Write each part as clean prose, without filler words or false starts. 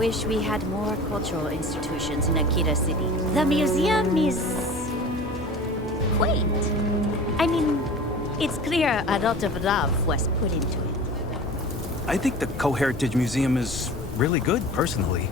wish we had more cultural institutions in Akita City. The museum is quaint. I mean, it's clear a lot of love was put into it. I think the Co-Heritage Museum is really good, personally.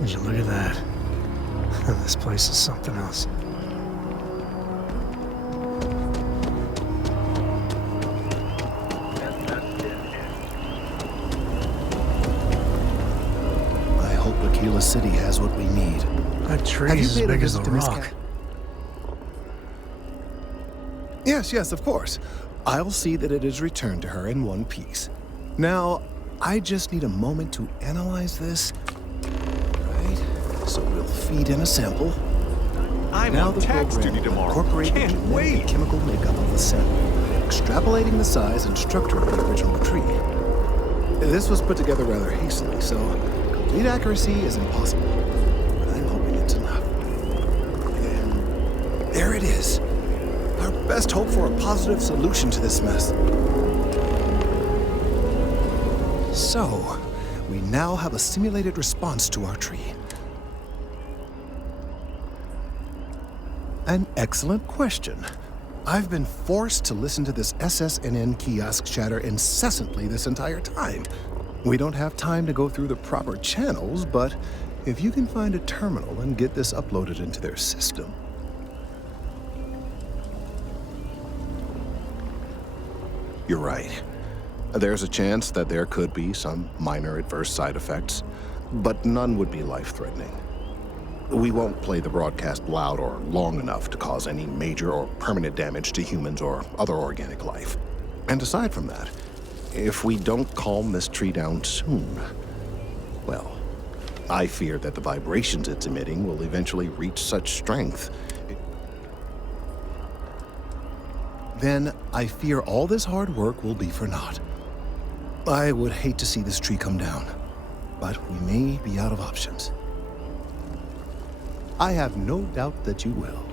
Would you look at that? This place is something else. I hope Aquila City has what we need. That tree is as big as the rock. Yes, of course. I'll see that it is returned to her in one piece. Now, I just need a moment to analyze this. Right, so we'll feed in a sample. I'm now on the tax program duty tomorrow. Incorporate Can't the wait. chemical makeup of the sample, extrapolating the size and structure of the original tree. This was put together rather hastily, so complete accuracy is impossible. But I'm hoping it's enough. And there it is. Our best hope for a positive solution to this mess. So, we now have a simulated response to our tree. An excellent question. I've been forced to listen to this SSNN kiosk chatter incessantly this entire time. We don't have time to go through the proper channels, but if you can find a terminal and get this uploaded into their system. You're right. There's a chance that there could be some minor adverse side effects, but none would be life-threatening. We won't play the broadcast loud or long enough to cause any major or permanent damage to humans or other organic life. And aside from that, if we don't calm this tree down soon, well, I fear that the vibrations it's emitting will eventually reach such strength. Then I fear all this hard work will be for naught. I would hate to see this tree come down, but we may be out of options. I have no doubt that you will.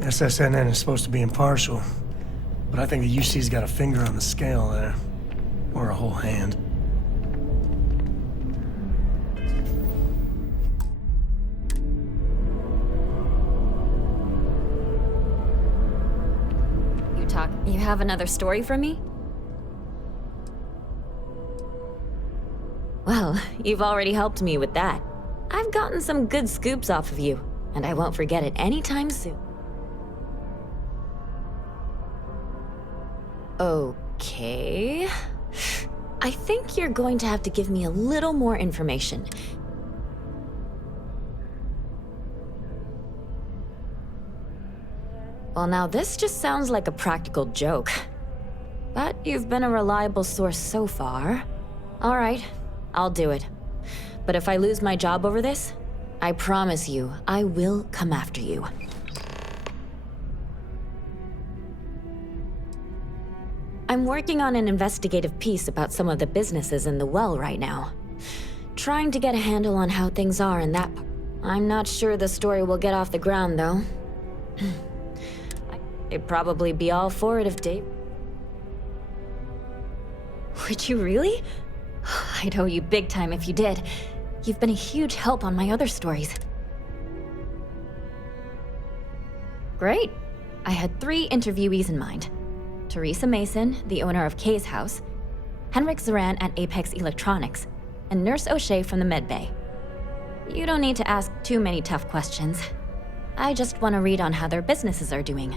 SSNN is supposed to be impartial, but I think the UC's got a finger on the scale there. Or a whole hand. have another story for me? Well, you've already helped me with that. I've gotten some good scoops off of you, and I won't forget it anytime soon. Okay. I think you're going to have to give me a little more information. Well, now this just sounds like a practical joke. But you've been a reliable source so far. All right, I'll do it. But if I lose my job over this, I promise you, I will come after you. I'm working on an investigative piece about some of the businesses in the well right now. Trying to get a handle on how things are in that part. I'm not sure the story will get off the ground, though. I'd probably be all for it if Dave... Would you really? I'd owe you big time if you did. You've been a huge help on my other stories. Great. I had 3 interviewees in mind. Teresa Mason, the owner of Kay's house, Henrik Zaran at Apex Electronics, and Nurse O'Shea from the medbay. You don't need to ask too many tough questions. I just want to read on how their businesses are doing.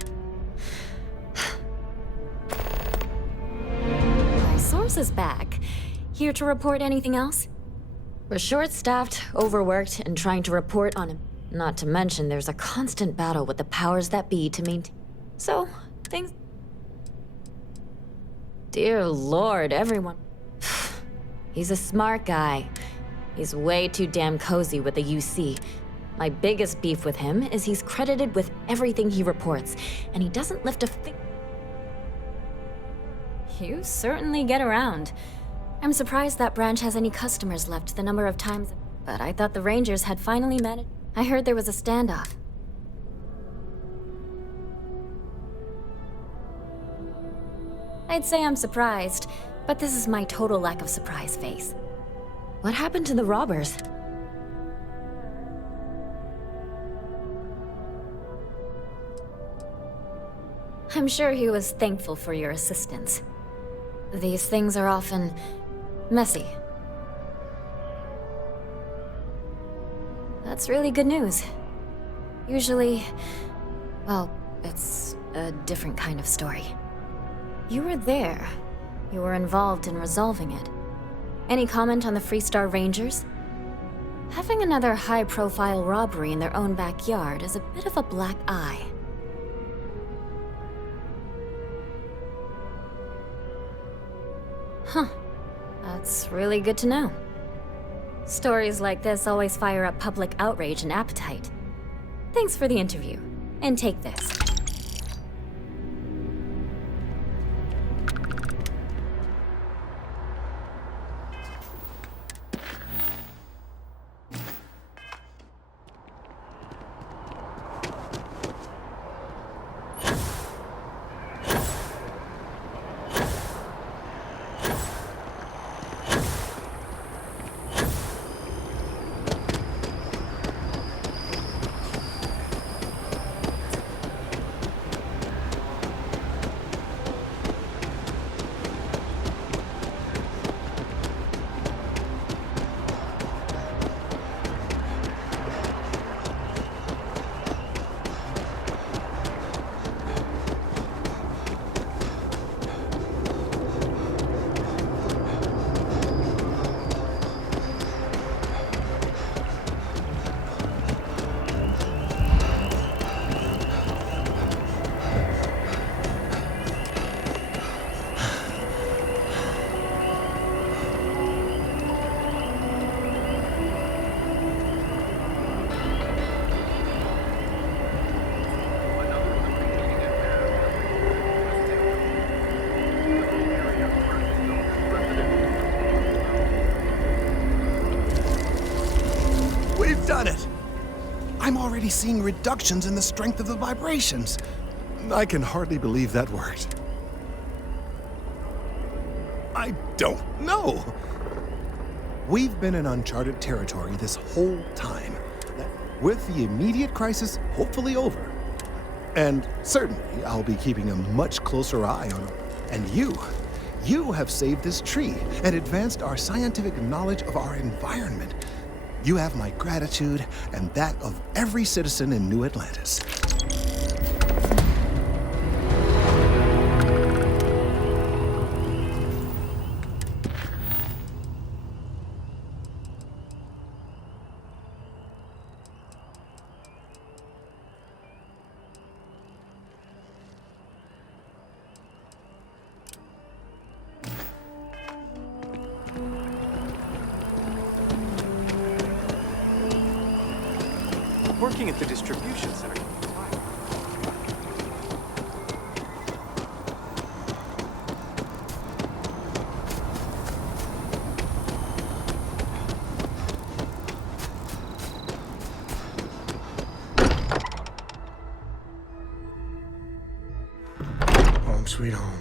My source is back. Here to report anything else? We're short-staffed, overworked, and trying to report on him. Not to mention there's a constant battle with the powers that be to maintain... So, things... Dear Lord, everyone... He's a smart guy. He's way too damn cozy with the UC. My biggest beef with him is he's credited with everything he reports, and he doesn't lift a finger. You certainly get around. I'm surprised that branch has any customers left the number of times... But I thought the Rangers had finally managed... I heard there was a standoff. I'd say I'm surprised, but this is my total lack of surprise face. What happened to the robbers? I'm sure he was thankful for your assistance. These things are often messy. That's really good news. Usually, well, it's a different kind of story. You were there. You were involved in resolving it. Any comment on the Freestar Rangers? Having another high-profile robbery in their own backyard is a bit of a black eye. Huh. That's really good to know. Stories like this always fire up public outrage and appetite. Thanks for the interview. And take this. Done it! I'm already seeing reductions in the strength of the vibrations. I can hardly believe that worked. I don't know. We've been in uncharted territory this whole time. With the immediate crisis hopefully over, And certainly, I'll be keeping a much closer eye on them. And you have saved this tree and advanced our scientific knowledge of our environment. You have my gratitude and that of every citizen in New Atlantis. Working at the distribution center. Home sweet home.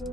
Is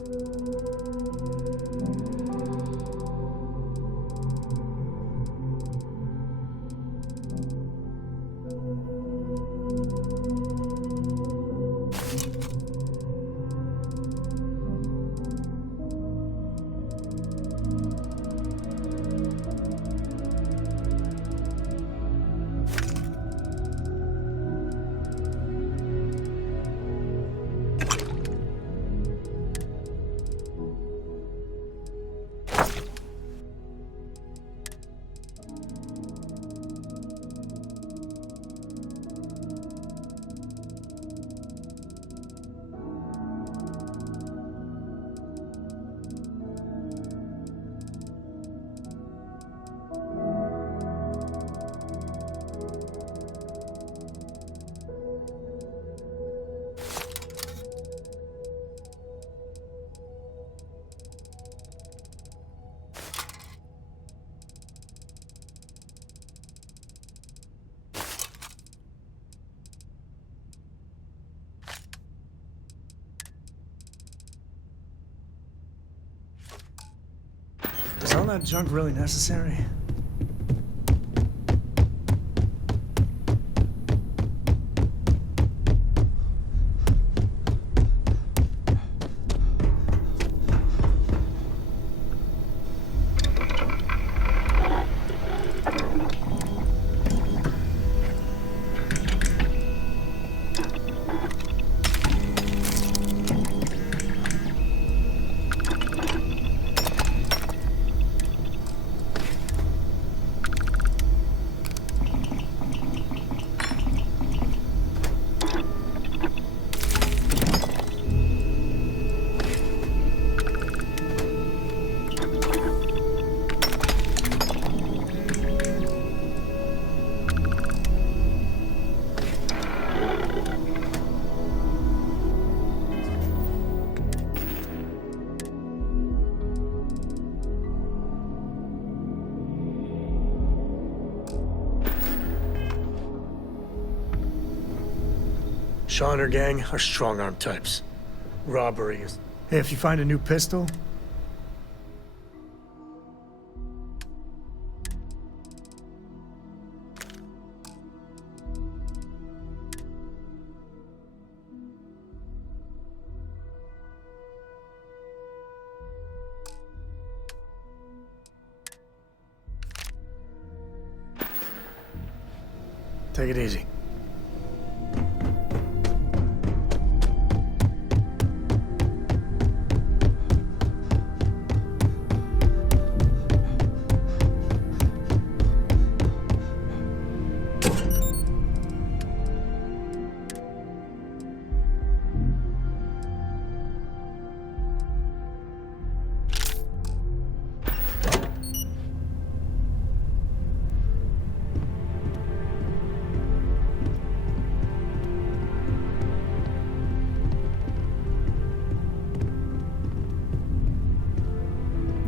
all that junk really necessary? Shaw and her gang are strong-arm types. Robbery is... Hey, if you find a new pistol... Take it easy.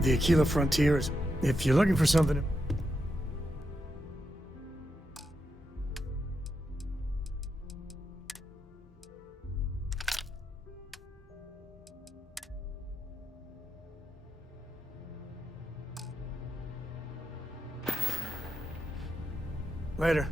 The Aquila Frontier is... If you're looking for something... Later.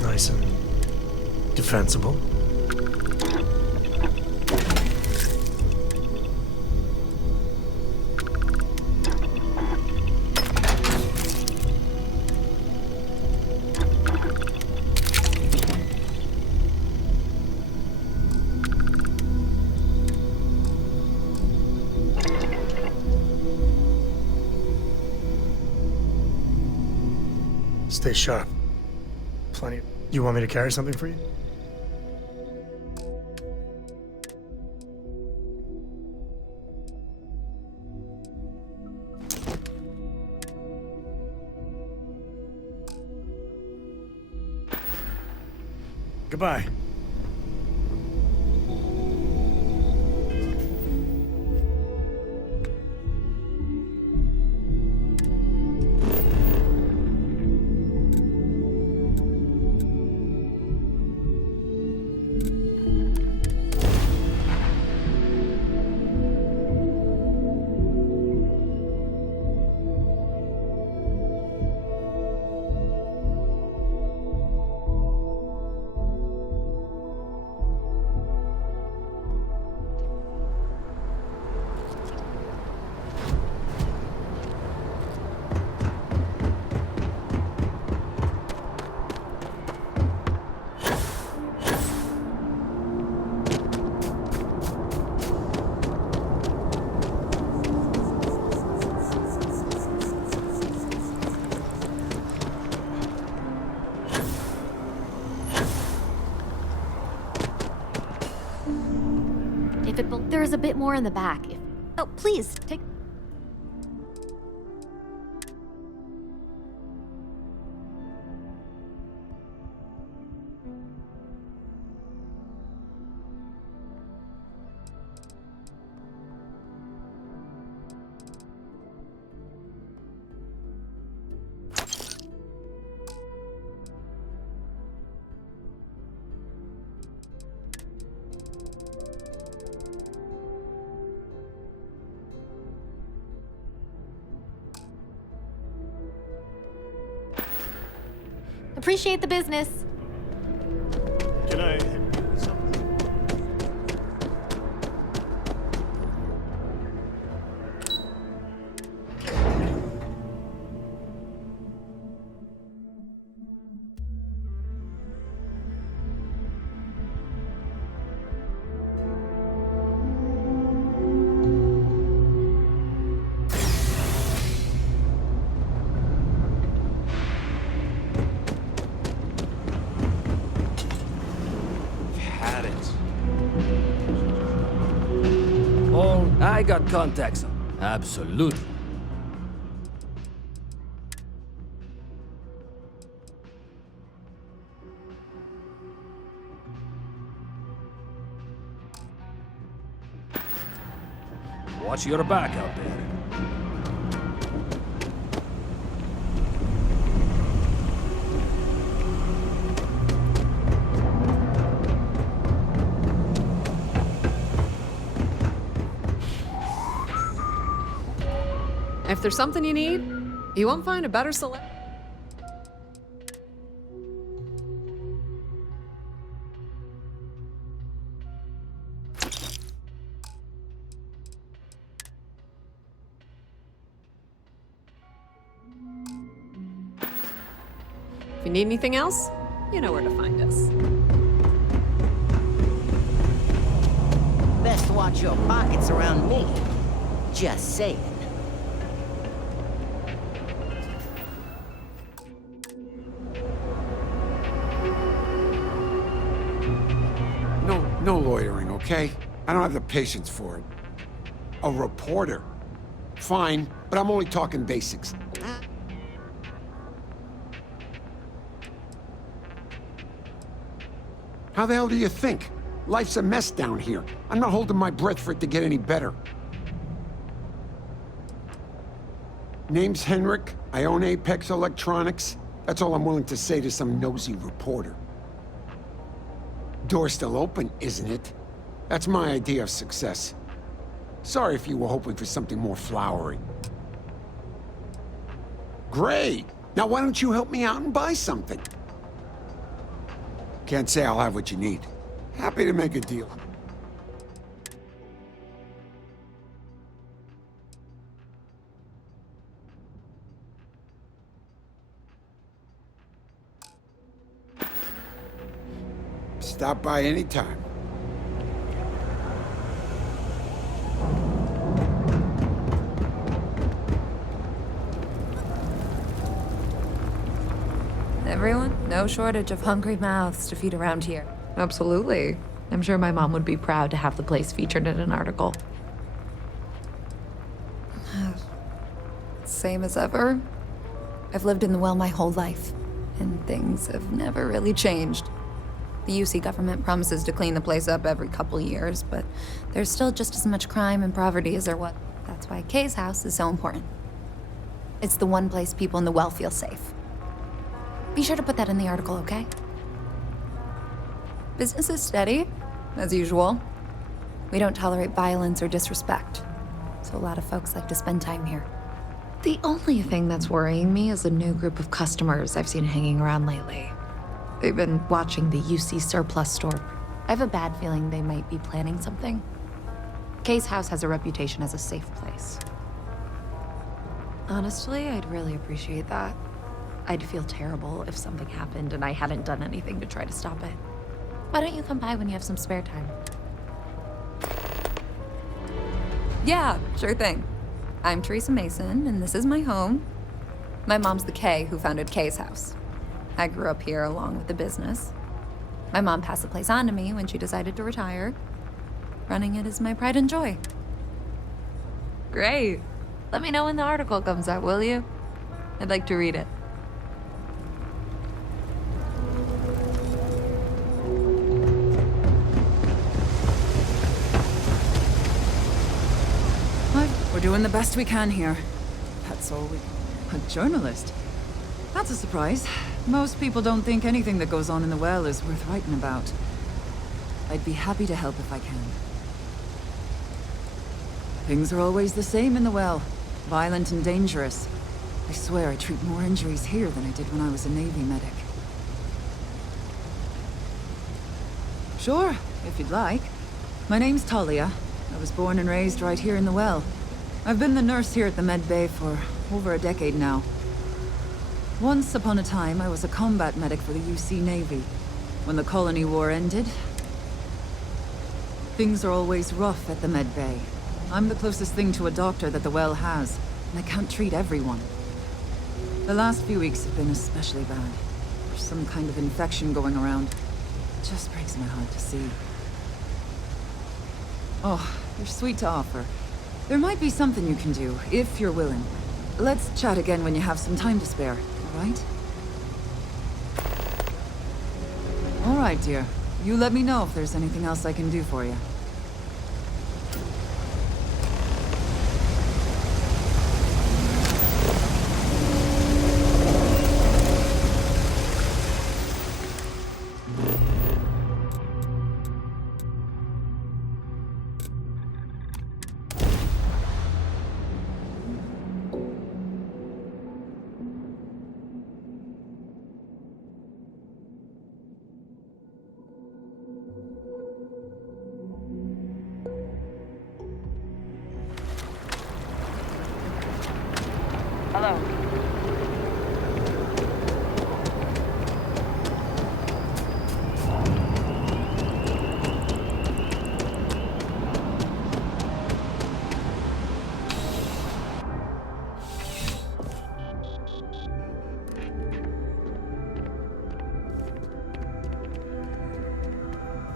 Nice and defensible. Stay sharp. Plenty. You want me to carry something for you? Goodbye. If it there's a bit more in the back. Oh, please, take... Appreciate the business. Can I help you with something? I got contacts. Absolutely. Watch your back out there. If there's something you need, you won't find a better select. If you need anything else, you know where to find us. Best watch your pockets around me. Just saying. No loitering, okay? I don't have the patience for it. A reporter. Fine, but I'm only talking basics. How the hell do you think? Life's a mess down here. I'm not holding my breath for it to get any better. Name's Henrik. I own Apex Electronics. That's all I'm willing to say to some nosy reporter. Door's still open, isn't it? That's my idea of success. Sorry if you were hoping for something more flowery. Great! Now why don't you help me out and buy something? Can't say I'll have what you need. Happy to make a deal. Stop by anytime. Everyone? No shortage of hungry mouths to feed around here. Absolutely. I'm sure my mom would be proud to have the place featured in an article. Same as ever. I've lived in the well my whole life, and things have never really changed. The UC government promises to clean the place up every couple years, but there's still just as much crime and poverty as there was. That's why Kay's house is so important. It's the one place people in the well feel safe. Be sure to put that in the article, okay? Business is steady, as usual. We don't tolerate violence or disrespect, so a lot of folks like to spend time here. The only thing that's worrying me is a new group of customers I've seen hanging around lately. They've been watching the UC surplus store. I have a bad feeling they might be planning something. Kay's house has a reputation as a safe place. Honestly, I'd really appreciate that. I'd feel terrible if something happened and I hadn't done anything to try to stop it. Why don't you come by when you have some spare time? Yeah, sure thing. I'm Teresa Mason, and this is my home. My mom's the Kay who founded Kay's house. I grew up here along with the business. My mom passed the place on to me when she decided to retire. Running it is my pride and joy. Great. Let me know when the article comes out, will you? I'd like to read it. We're doing the best we can here. That's all we... A journalist? That's a surprise. Most people don't think anything that goes on in the well is worth writing about. I'd be happy to help if I can. Things are always the same in the well. Violent and dangerous. I swear I treat more injuries here than I did when I was a Navy medic. Sure, if you'd like. My name's Talia. I was born and raised right here in the well. I've been the nurse here at the med bay for over a decade now. Once upon a time, I was a combat medic for the UC Navy. When the colony war ended, things are always rough at the med bay. I'm the closest thing to a doctor that the well has, and I can't treat everyone. The last few weeks have been especially bad. There's some kind of infection going around. It just breaks my heart to see. Oh, you're sweet to offer. There might be something you can do, if you're willing. Let's chat again when you have some time to spare, all right? All right, dear. You let me know if there's anything else I can do for you.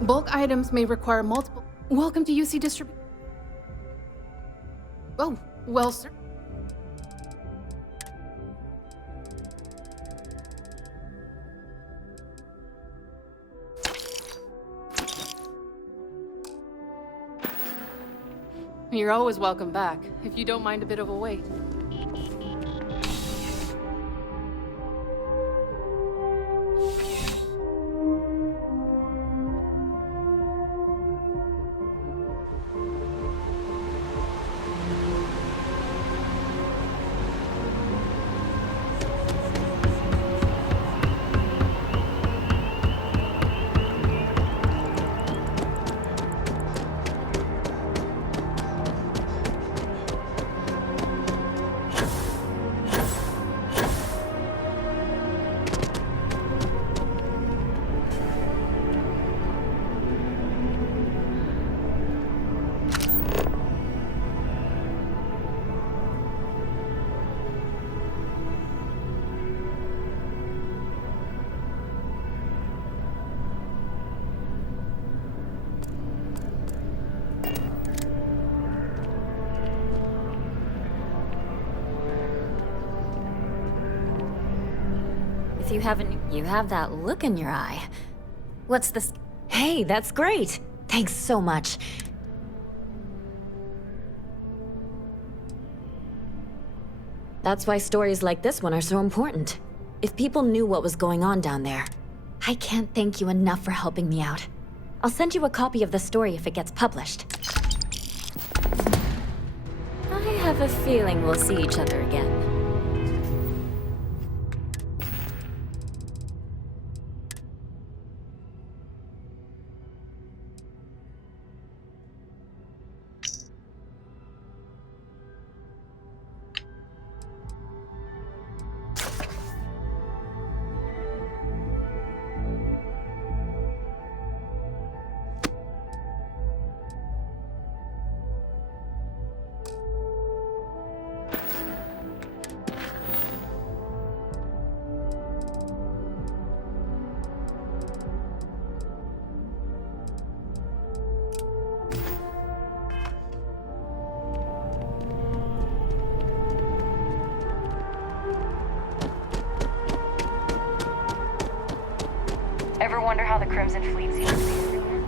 Bulk items may require multiple... Welcome to UC Distribution. Oh, well, sir. You're always welcome back, if you don't mind a bit of a wait. If you haven't, you have that look in your eye. What's this? Hey, that's great. Thanks so much. That's why stories like this one are so important. If people knew what was going on down there. I can't thank you enough for helping me out. I'll send you a copy of the story if it gets published. I have a feeling we'll see each other again. Ever wonder how the Crimson Fleet seems to be everywhere?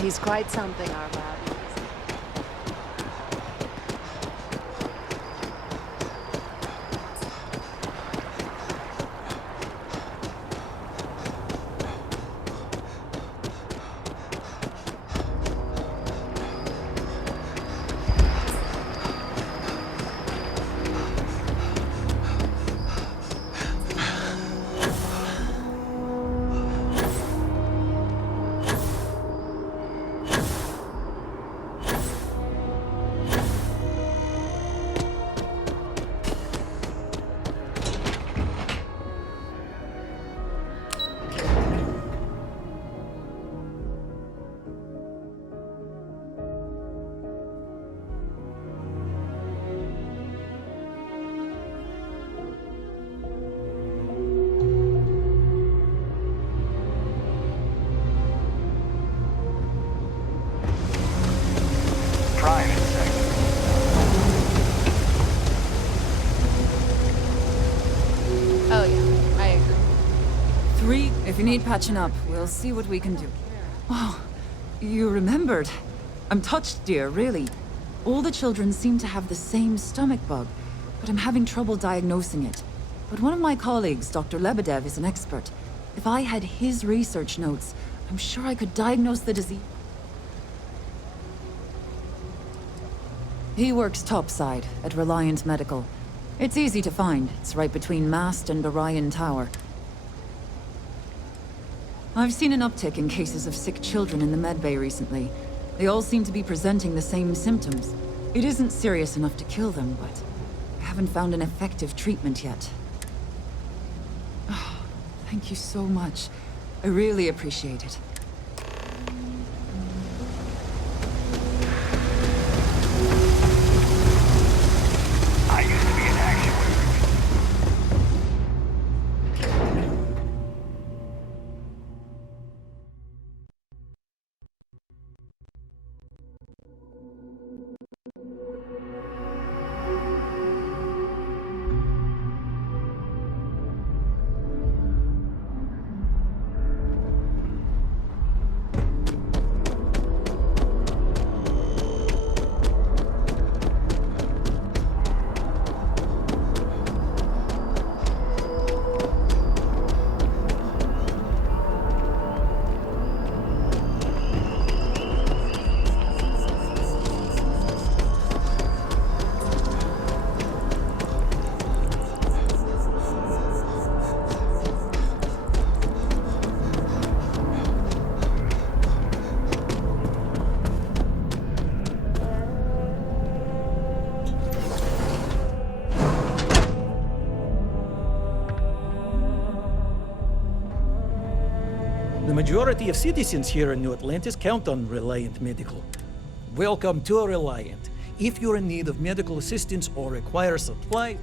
He's quite something, our lad. Oh yeah, I agree. 3, if you need patching up, we'll see what we can do. Oh, you remembered. I'm touched, dear, really. All the children seem to have the same stomach bug, but I'm having trouble diagnosing it. But one of my colleagues, Dr. Lebedev, is an expert. If I had his research notes, I'm sure I could diagnose the disease. He works topside at Reliant Medical. It's easy to find. It's right between Mast and Orion Tower. I've seen an uptick in cases of sick children in the medbay recently. They all seem to be presenting the same symptoms. It isn't serious enough to kill them, but I have haven't found an effective treatment yet. Oh, thank you so much. I really appreciate it. I used to be an action wizard. The majority of citizens here in New Atlantis count on Reliant Medical. Welcome to Reliant. If you're in need of medical assistance or require supply...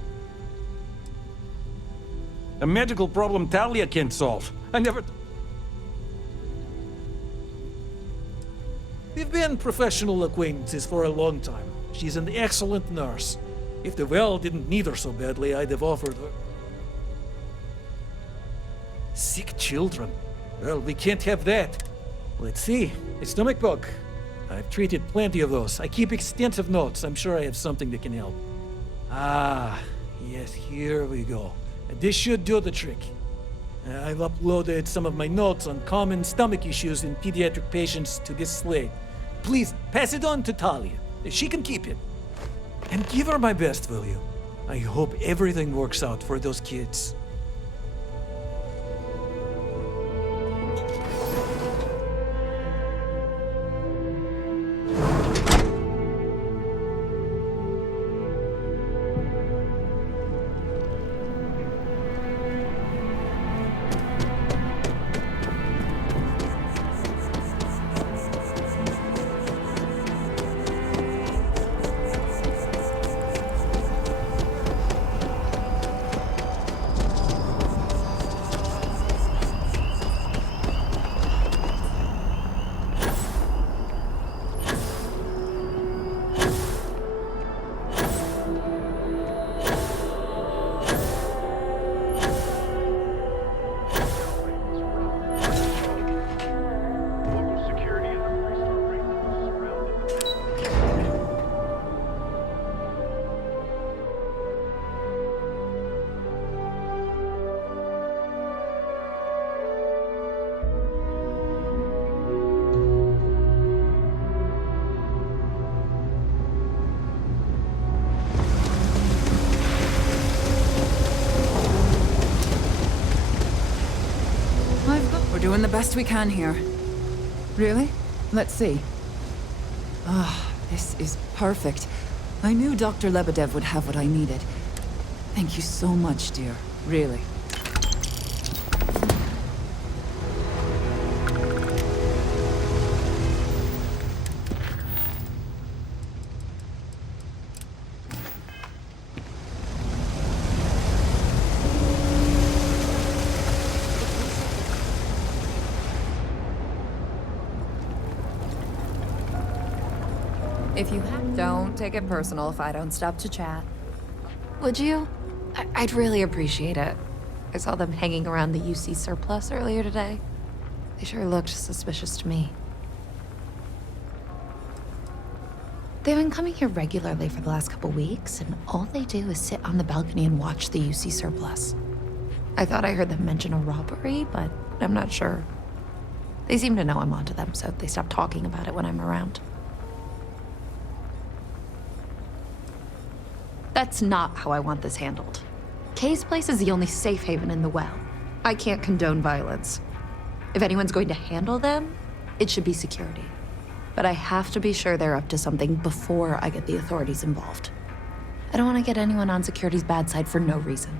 A medical problem Talia can't solve. I never... We've been professional acquaintances for a long time. She's an excellent nurse. If the well didn't need her so badly, I'd have offered her... Sick children. Well, we can't have that. Let's see. A stomach bug. I've treated plenty of those. I keep extensive notes. I'm sure I have something that can help. Ah, yes, here we go. This should do the trick. I've uploaded some of my notes on common stomach issues in pediatric patients to this slate. Please, pass it on to Talia. She can keep it. And give her my best, will you? I hope everything works out for those kids. We're doing the best we can here. Really? Let's see. Ah, this is perfect. I knew Dr. Lebedev would have what I needed. Thank you so much, dear. Really. If you don't take it personal if I don't stop to chat. Would you? I'd really appreciate it. I saw them hanging around the UC surplus earlier today. They sure looked suspicious to me. They've been coming here regularly for the last couple weeks, and all they do is sit on the balcony and watch the UC surplus. I thought I heard them mention a robbery, but I'm not sure. They seem to know I'm onto them, so they stop talking about it when I'm around. That's not how I want this handled. Kay's place is the only safe haven in the well. I can't condone violence. If anyone's going to handle them, it should be security. But I have to be sure they're up to something before I get the authorities involved. I don't want to get anyone on security's bad side for no reason.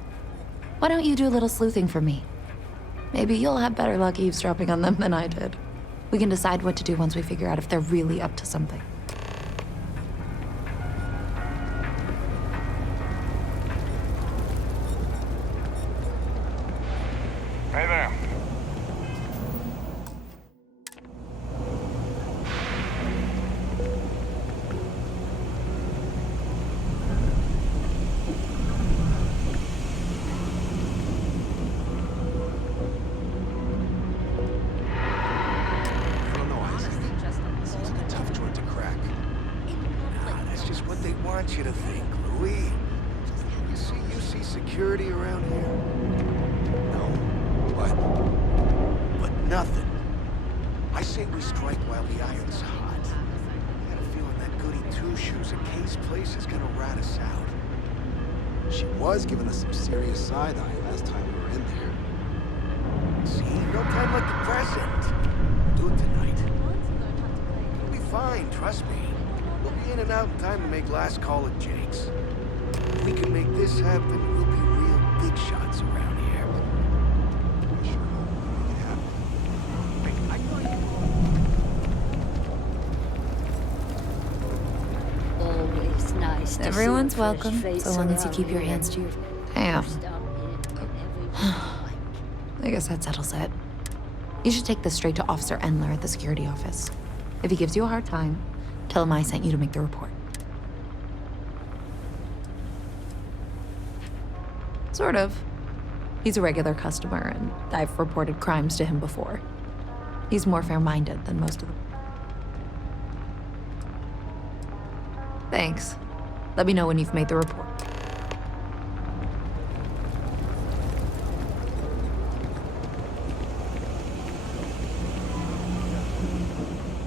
Why don't you do a little sleuthing for me? Maybe you'll have better luck eavesdropping on them than I did. We can decide what to do once we figure out if they're really up to something. Hey there. You to think, Louis. You see security around here? No. But nothing. I say we strike while the iron's hot. I got a feeling that goody two-shoes at Kay's place is gonna rat us out. She was giving us some serious side-eye last time we were in there. See, no time like the present. Do it tonight. It'll be fine, trust me. We'll be in and out in time to make last call at Jake's. If we can make this happen, we'll be real big shots around here. Sure hope we make it happen. Wait, I thought you... Always nice to Everyone's see a fresh welcome, face so long as you around keep your here. hands to your... Damn. I guess that settles it. You should take this straight to Officer Endler at the security office. If he gives you a hard time, tell him I sent you to make the report. Sort of. He's a regular customer, and I've reported crimes to him before. He's more fair-minded than most of them. Thanks. Let me know when you've made the report.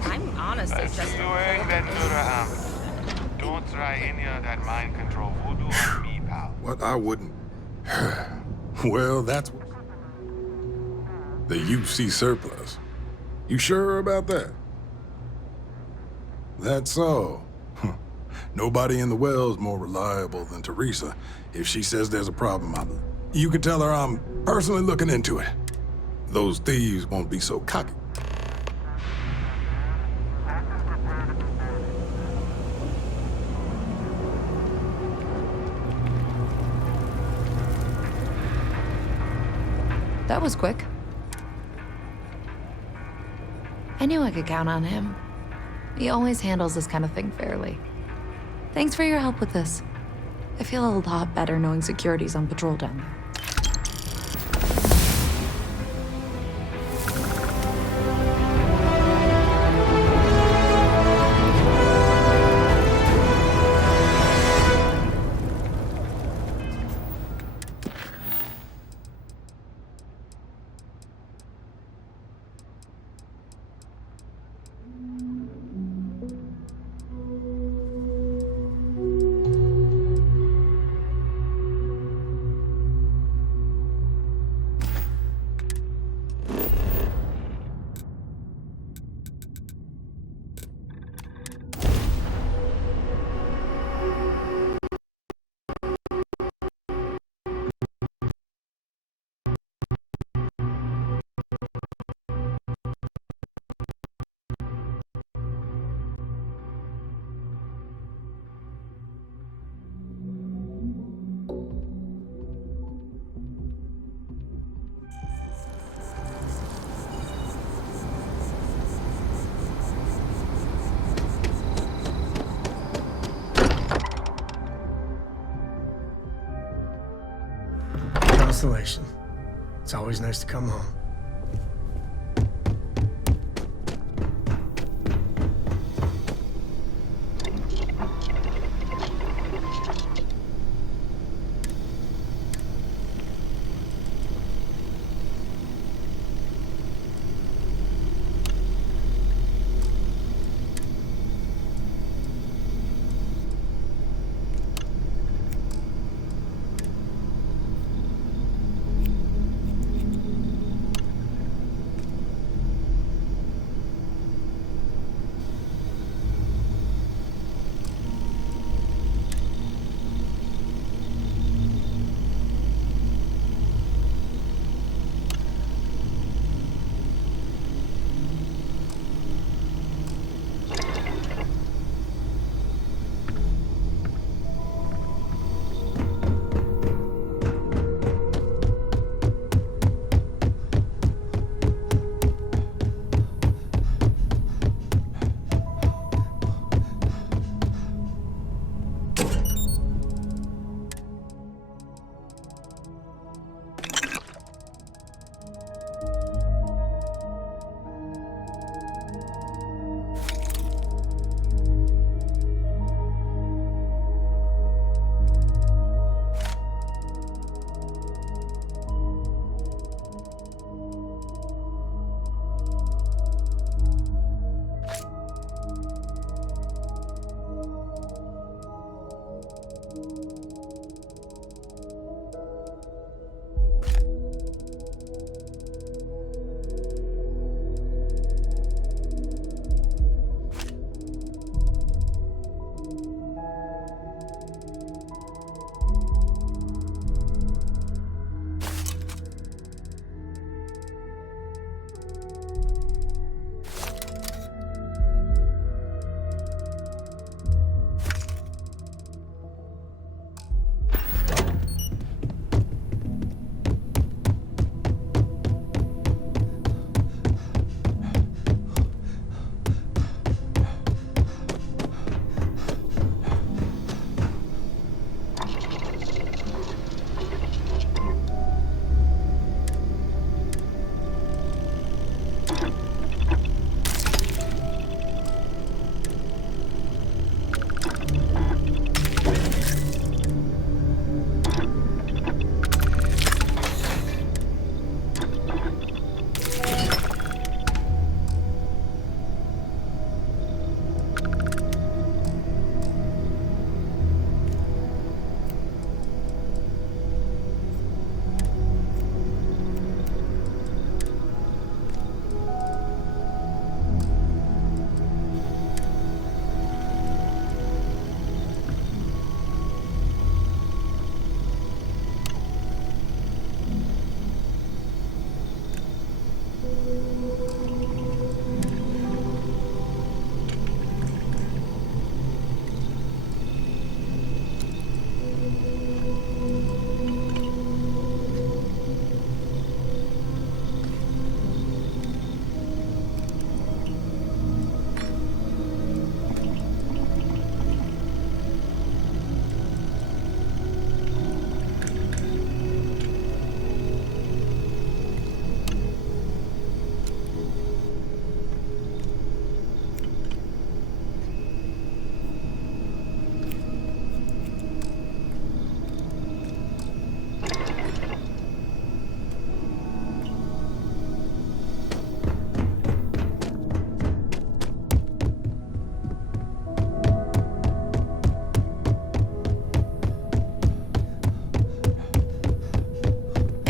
I'm honestly just Don't try any of that mind control voodoo on me, pal. What I wouldn't. Well, that's the UC surplus. You sure about that? That's so. Nobody in the well's more reliable than Teresa. If she says there's a problem, you can tell her I'm personally looking into it. Those thieves won't be so cocky. That was quick. I knew I could count on him. He always handles this kind of thing fairly. Thanks for your help with this. I feel a lot better knowing security's on patrol down there. Constellation. It's always nice to come home.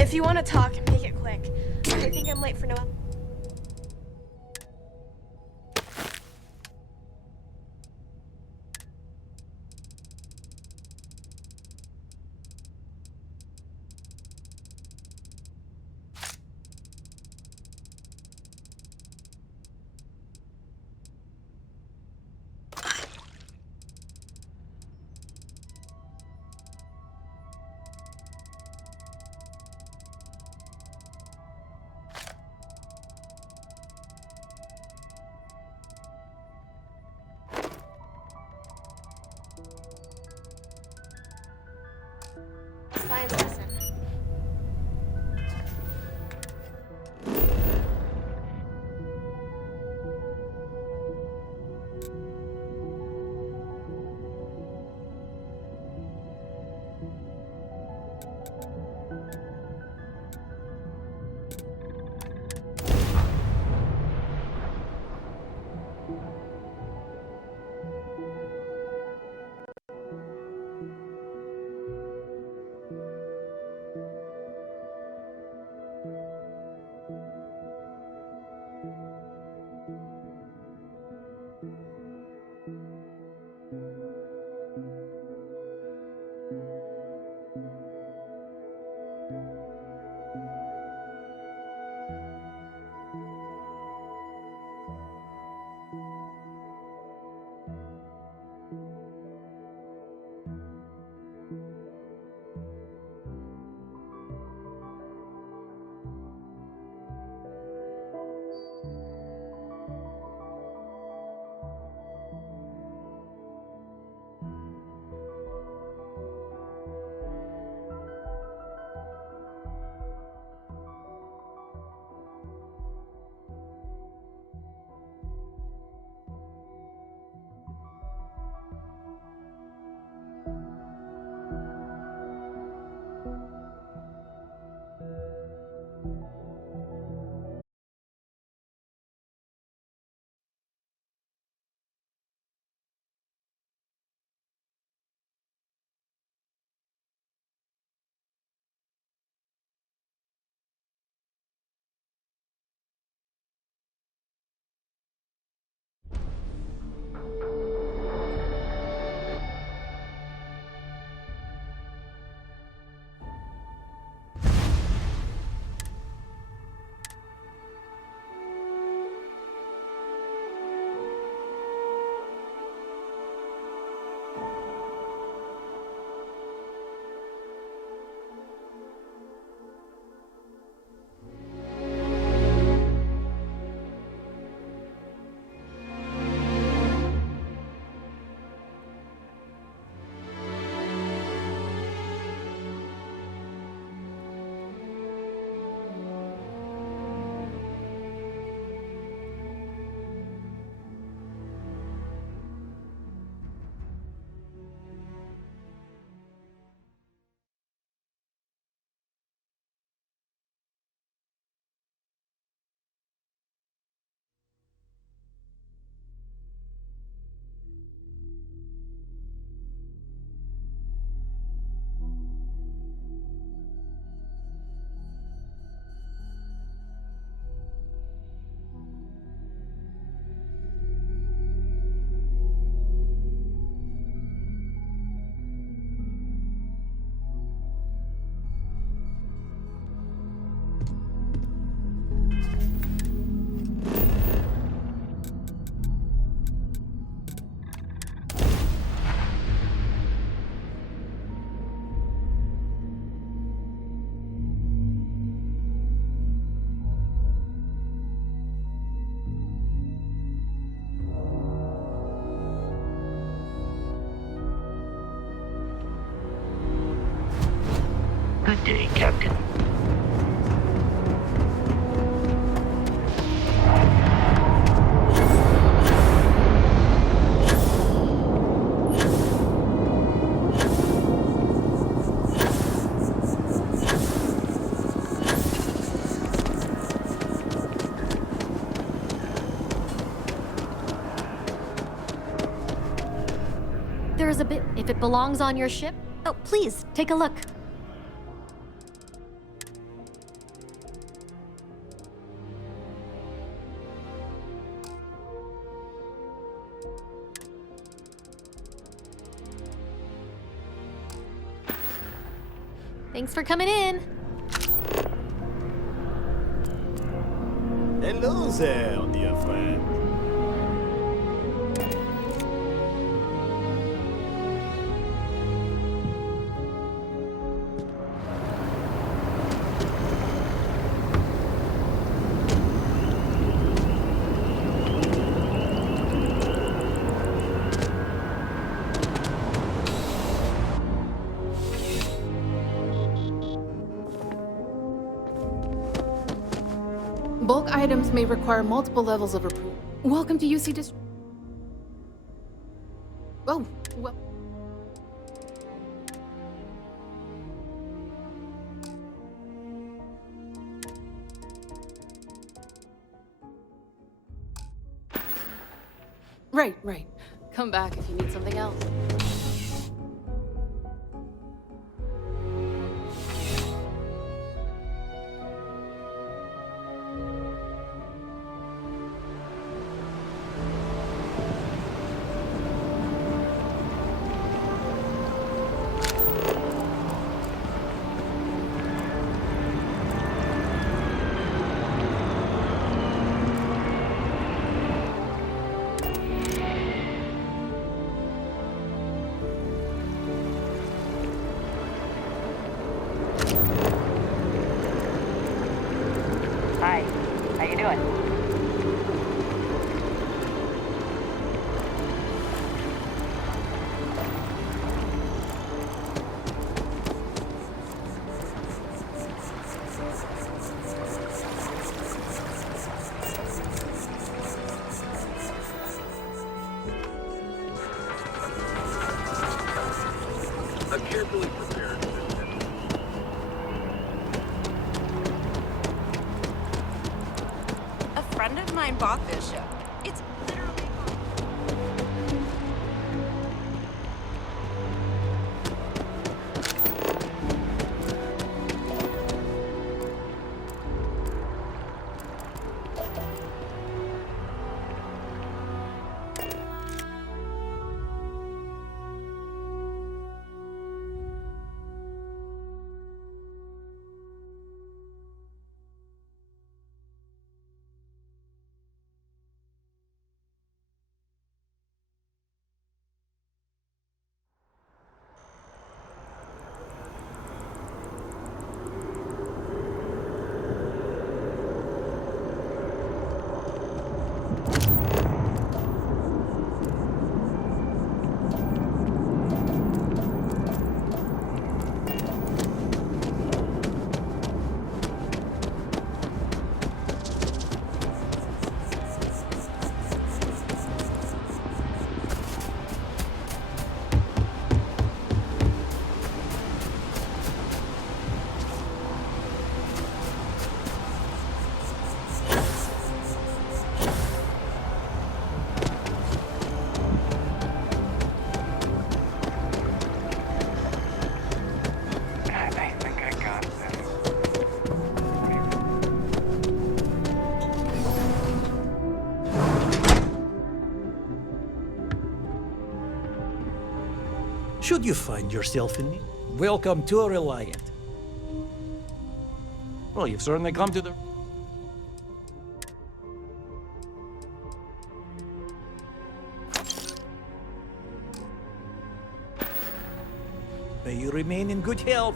If you want to talk, make it quick. I think I'm late for Noel. Science lesson. day, Captain. There's a bit. If it belongs on your ship, oh, please take a look. Thanks for coming in. Hello there, dear friend. Bulk items may require multiple levels of approval. Welcome to UC Oh, well. Right. Come back if you need something else. Hi, how you doing? I'm carefully prepared. A friend of mine bought this ship. It's literally... I think I got this. Should you find yourself in need, welcome to a Reliant. Well, you've certainly come to the... May you remain in good health.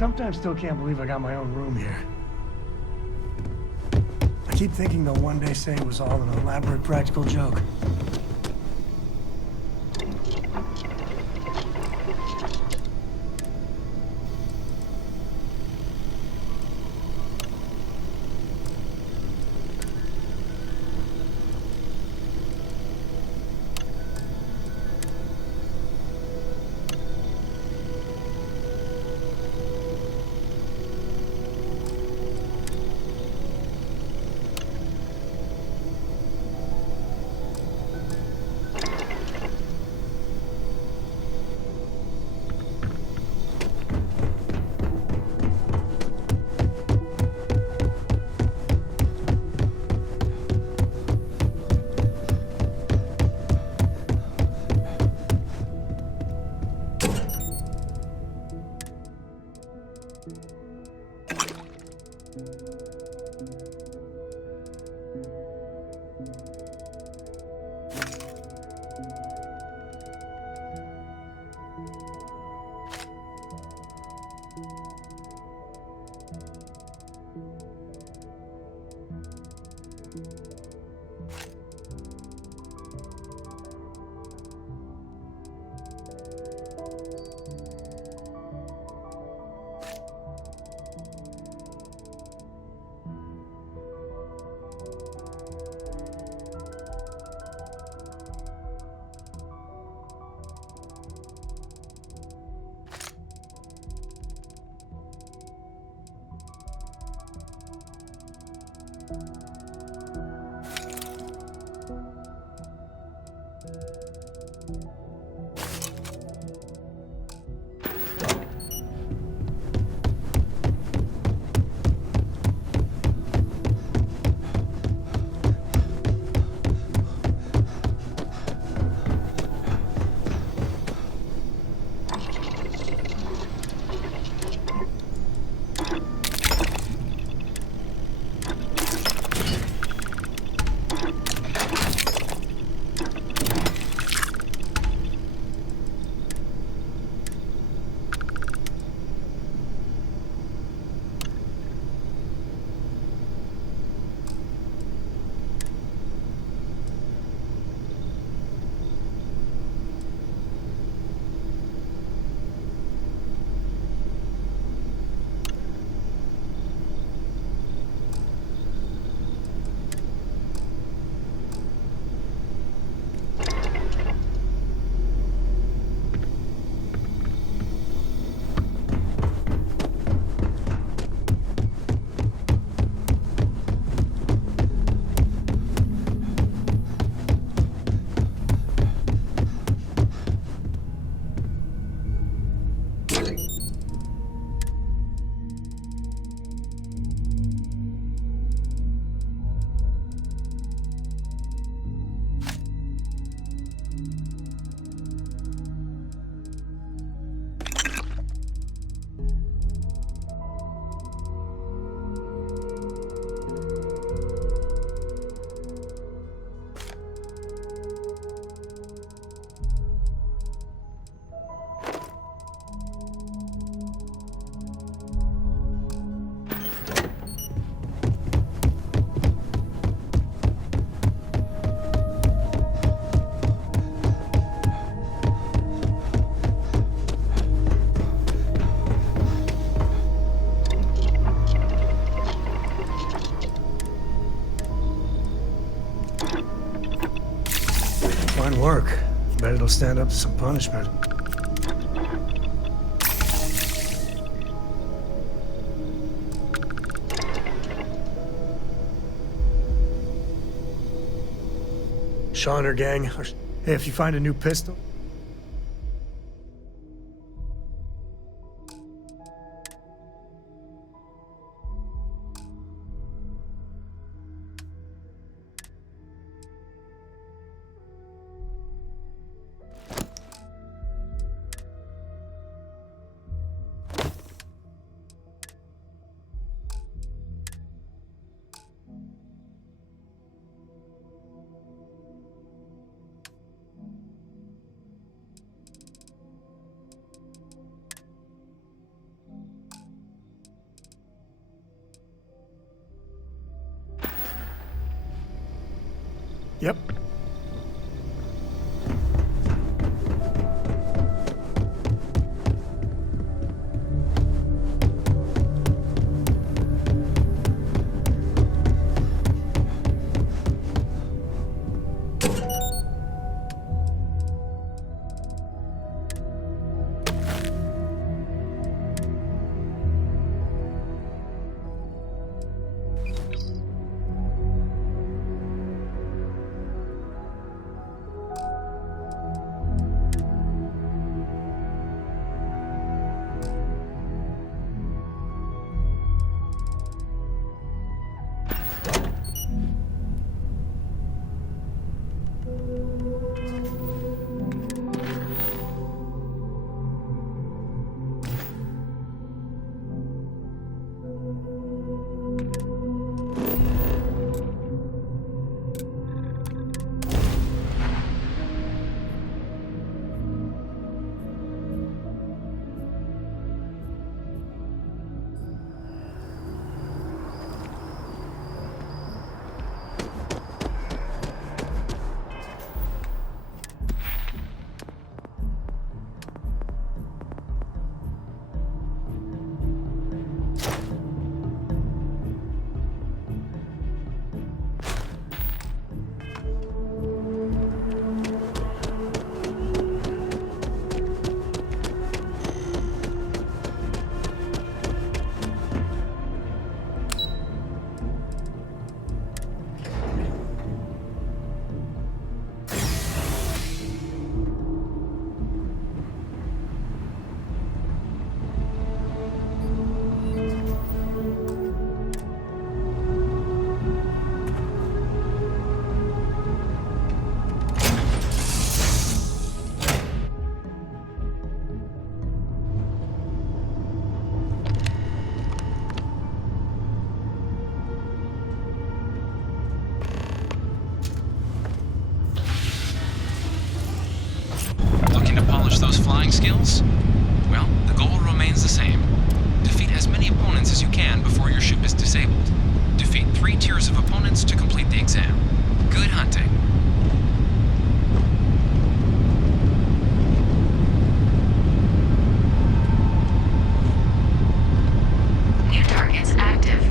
sometimes still can't believe I got my own room here. I keep thinking they'll one day say it was all an elaborate practical joke. Fine work. Bet it'll stand up to some punishment. Shaw and her gang. Hey, if you find a new pistol, Yep. Those flying skills? Well, the goal remains the same. Defeat as many opponents as you can before your ship is disabled. Defeat 3 tiers of opponents to complete the exam. Good hunting. New targets active.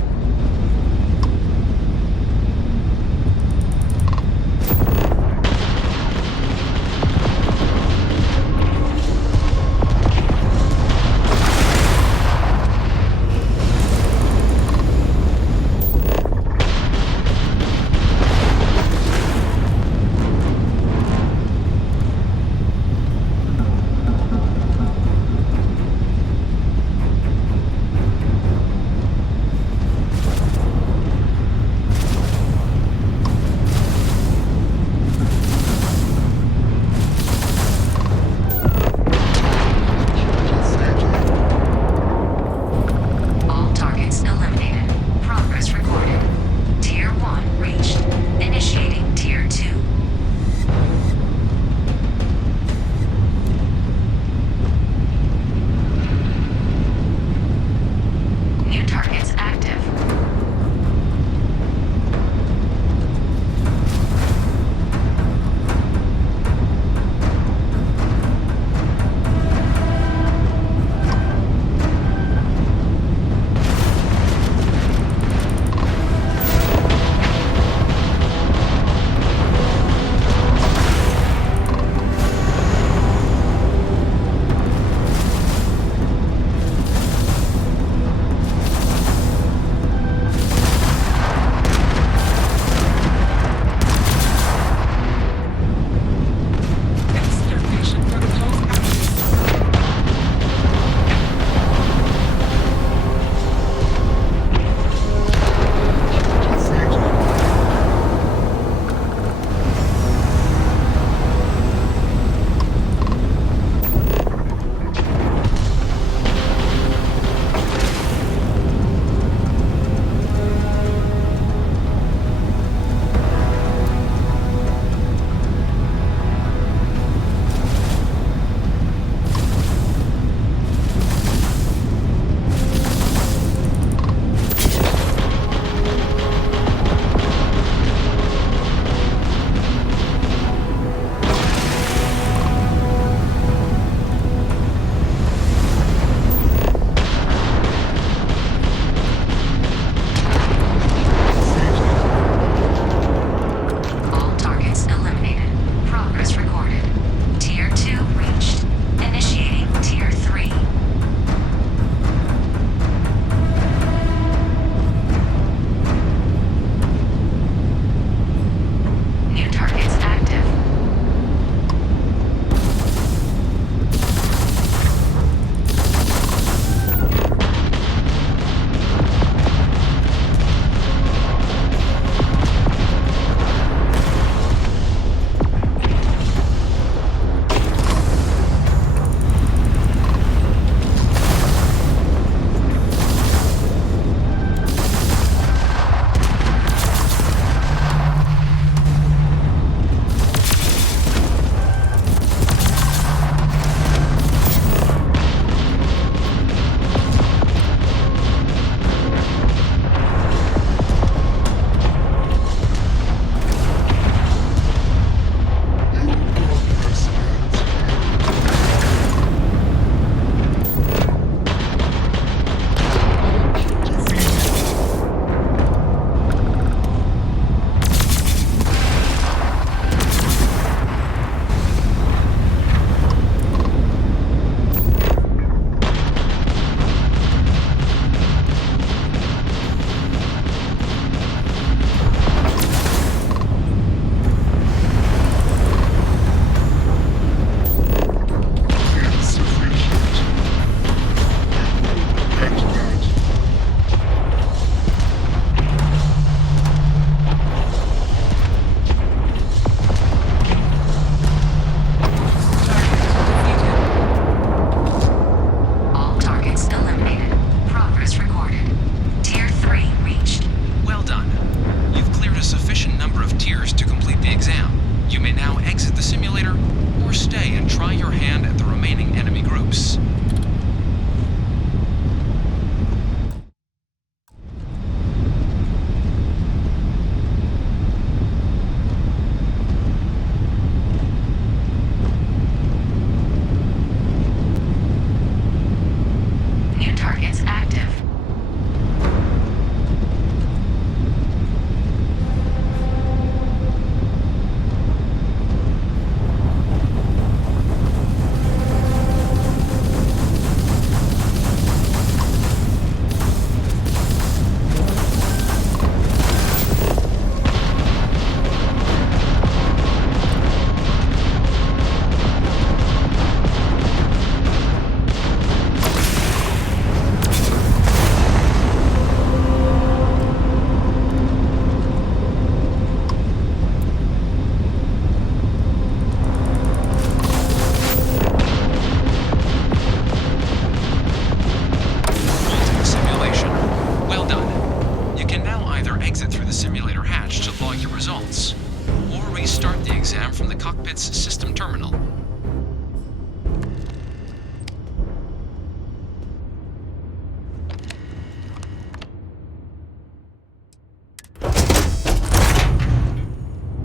start the exam from the cockpit's system terminal.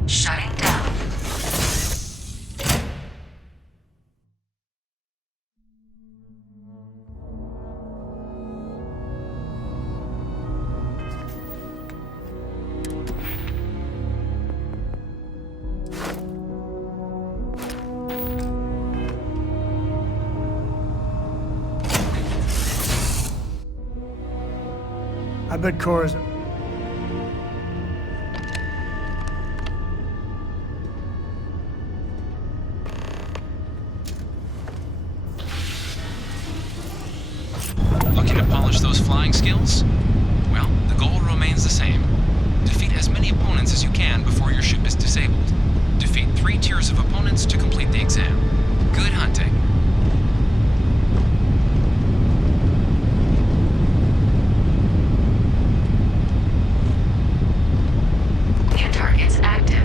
Shutting down. I bet Cora's... Looking to polish those flying skills? Well, the goal remains the same. Defeat as many opponents as you can before your ship is disabled. Defeat 3 tiers of opponents to complete the exam. Good hunting. New targets active.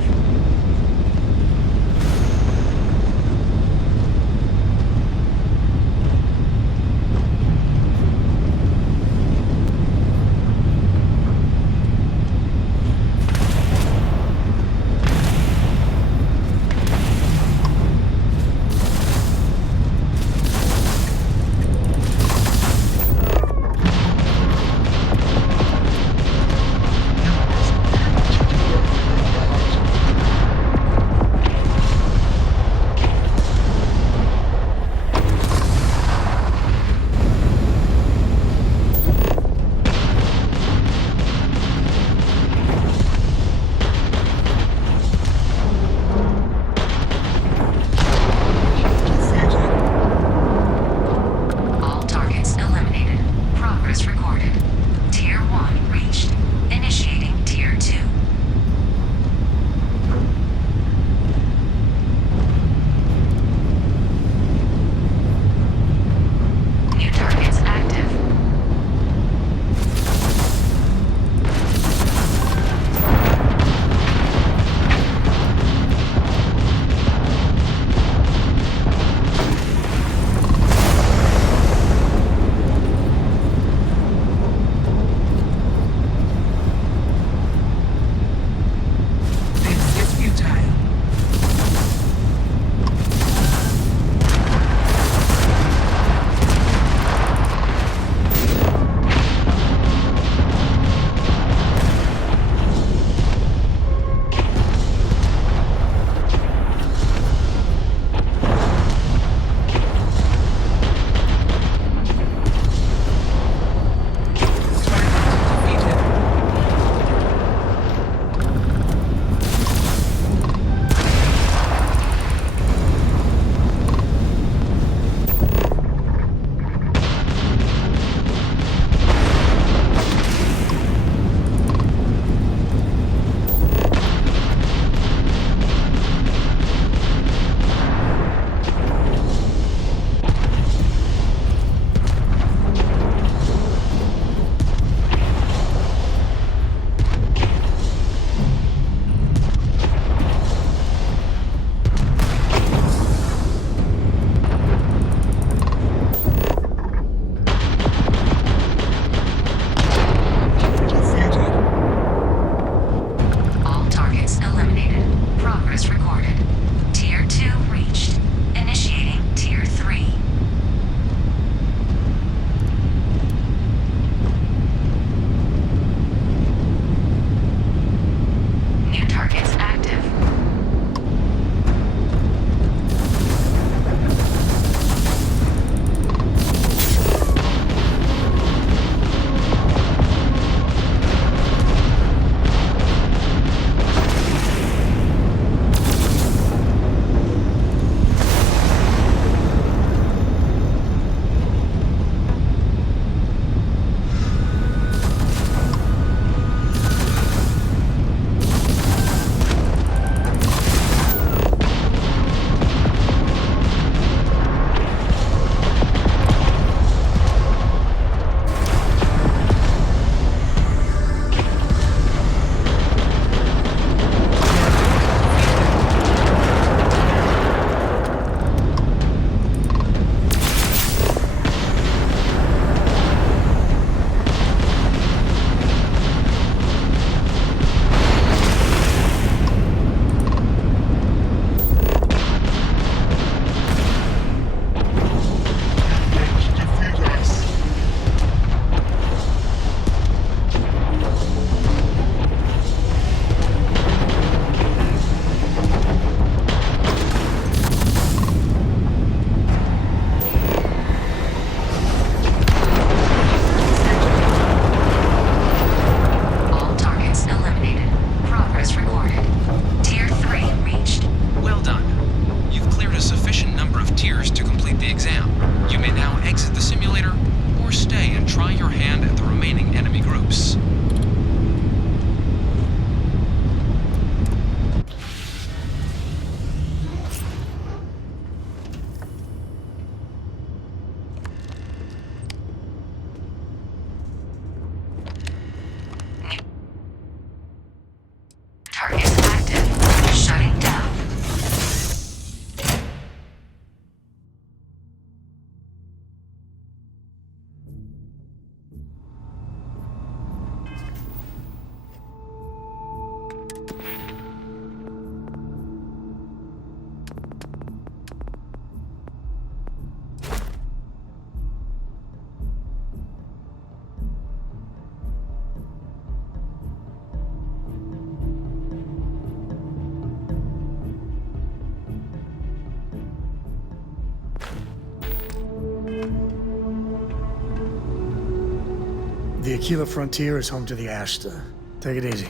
The Aquila frontier is home to the Ashta. Take it easy.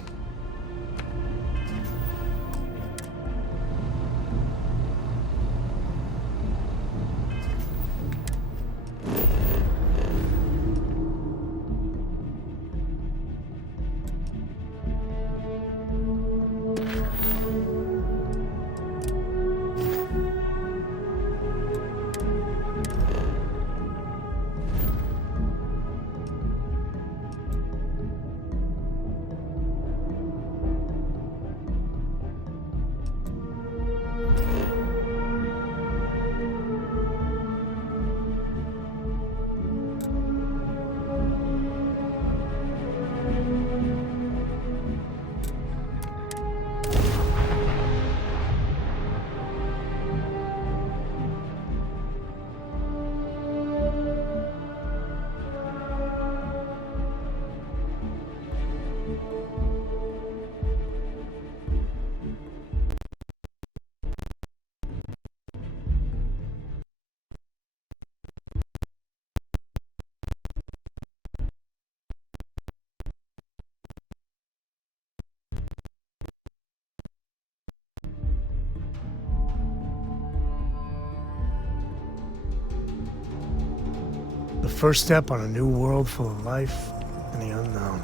The first step on a new world full of life and the unknown.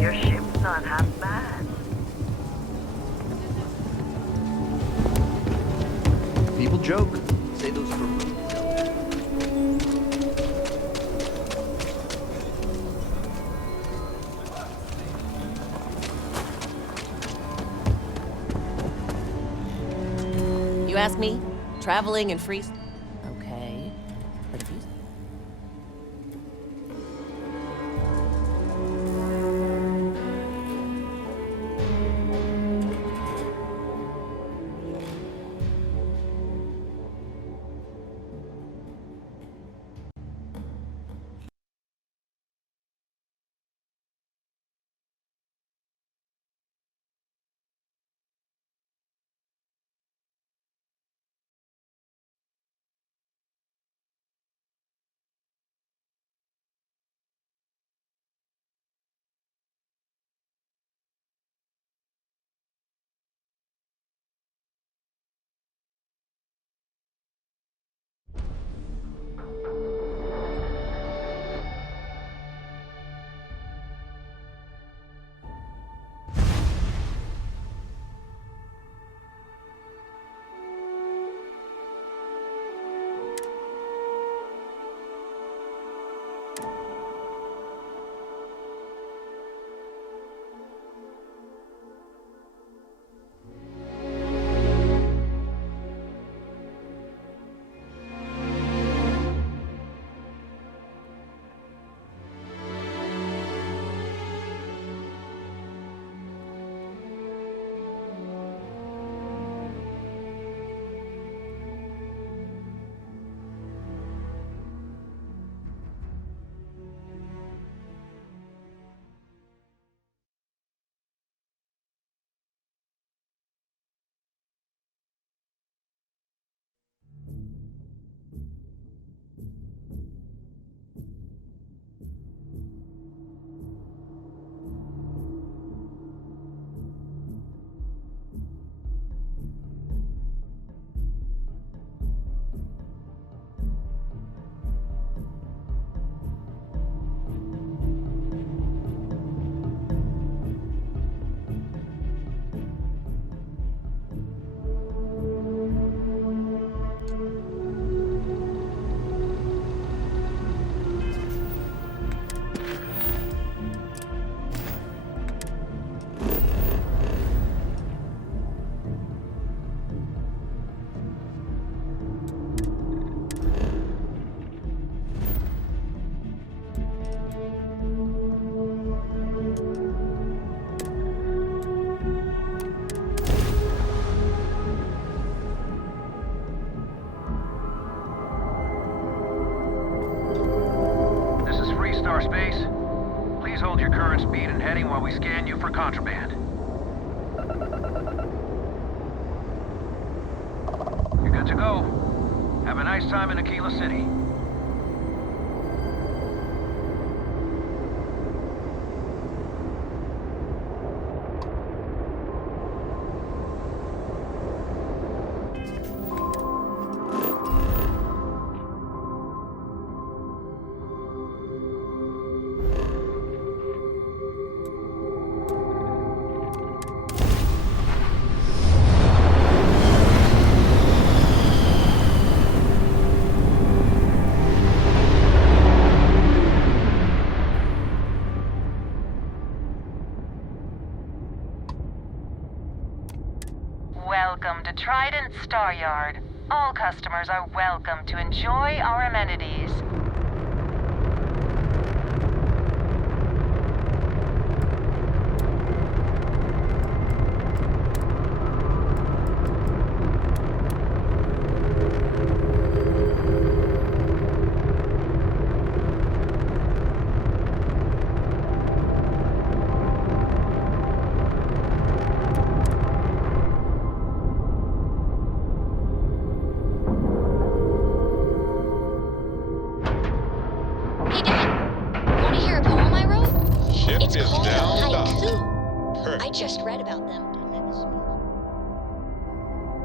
Your ship's not half bad. People joke. Say those for real. You ask me? Traveling and free... Okay. But if you... Star Space. Please hold your current speed and heading while we scan you for contraband. You're good to go. Have a nice time in Aquila City. Welcome to Trident Star Yard. All customers are welcome to enjoy our amenities.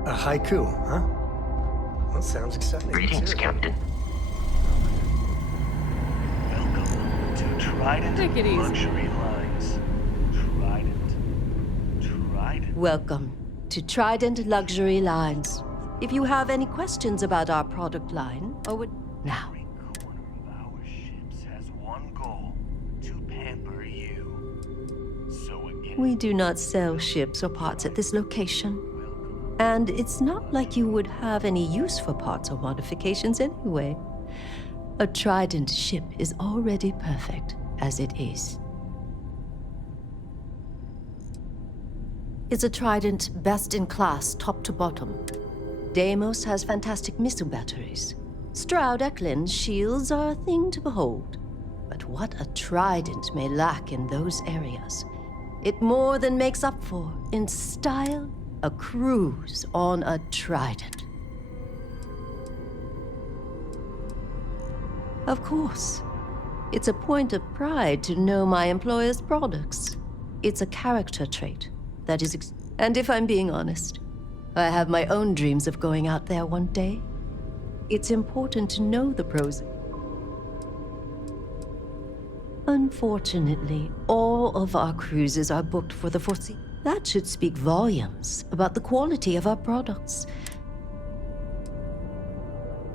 A haiku, huh? That sounds exciting. Greetings, Captain. Welcome to Trident Take it easy. Luxury Lines. Trident. Welcome to Trident Luxury Lines. If you have any questions about our product line, or would... Now. Every corner of our ships has one goal: to pamper you. So again... We do not sell ships or parts at this location. And it's not like you would have any use for parts or modifications anyway. A Trident ship is already perfect as it is. It's a Trident best in class, top to bottom. Deimos has fantastic missile batteries. Stroud Eklund's shields are a thing to behold. But what a Trident may lack in those areas, it more than makes up for in style. A cruise on a Trident. Of course, it's a point of pride to know my employer's products. It's a character trait that is and if I'm being honest, I have my own dreams of going out there one day. It's important to know the pros. Unfortunately, all of our cruises are booked for the foreseeable. That should speak volumes about the quality of our products.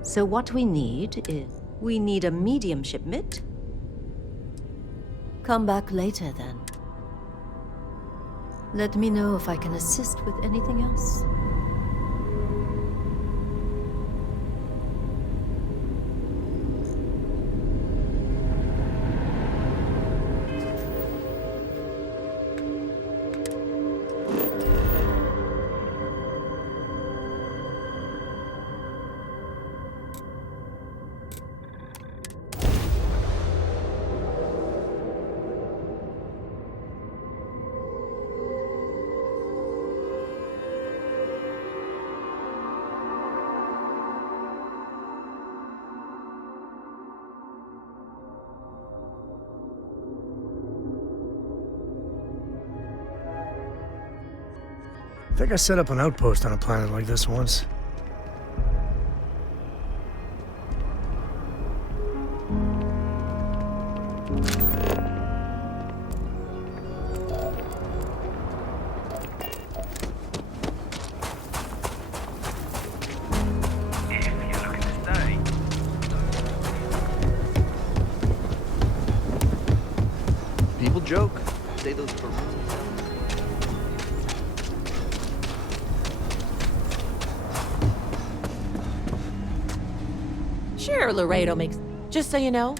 So what we need is... We need a medium shipment. Come back later, then. Let me know if I can assist with anything else. I think I set up an outpost on a planet like this once. People joke. Say those for Sure, Laredo makes... Just so you know.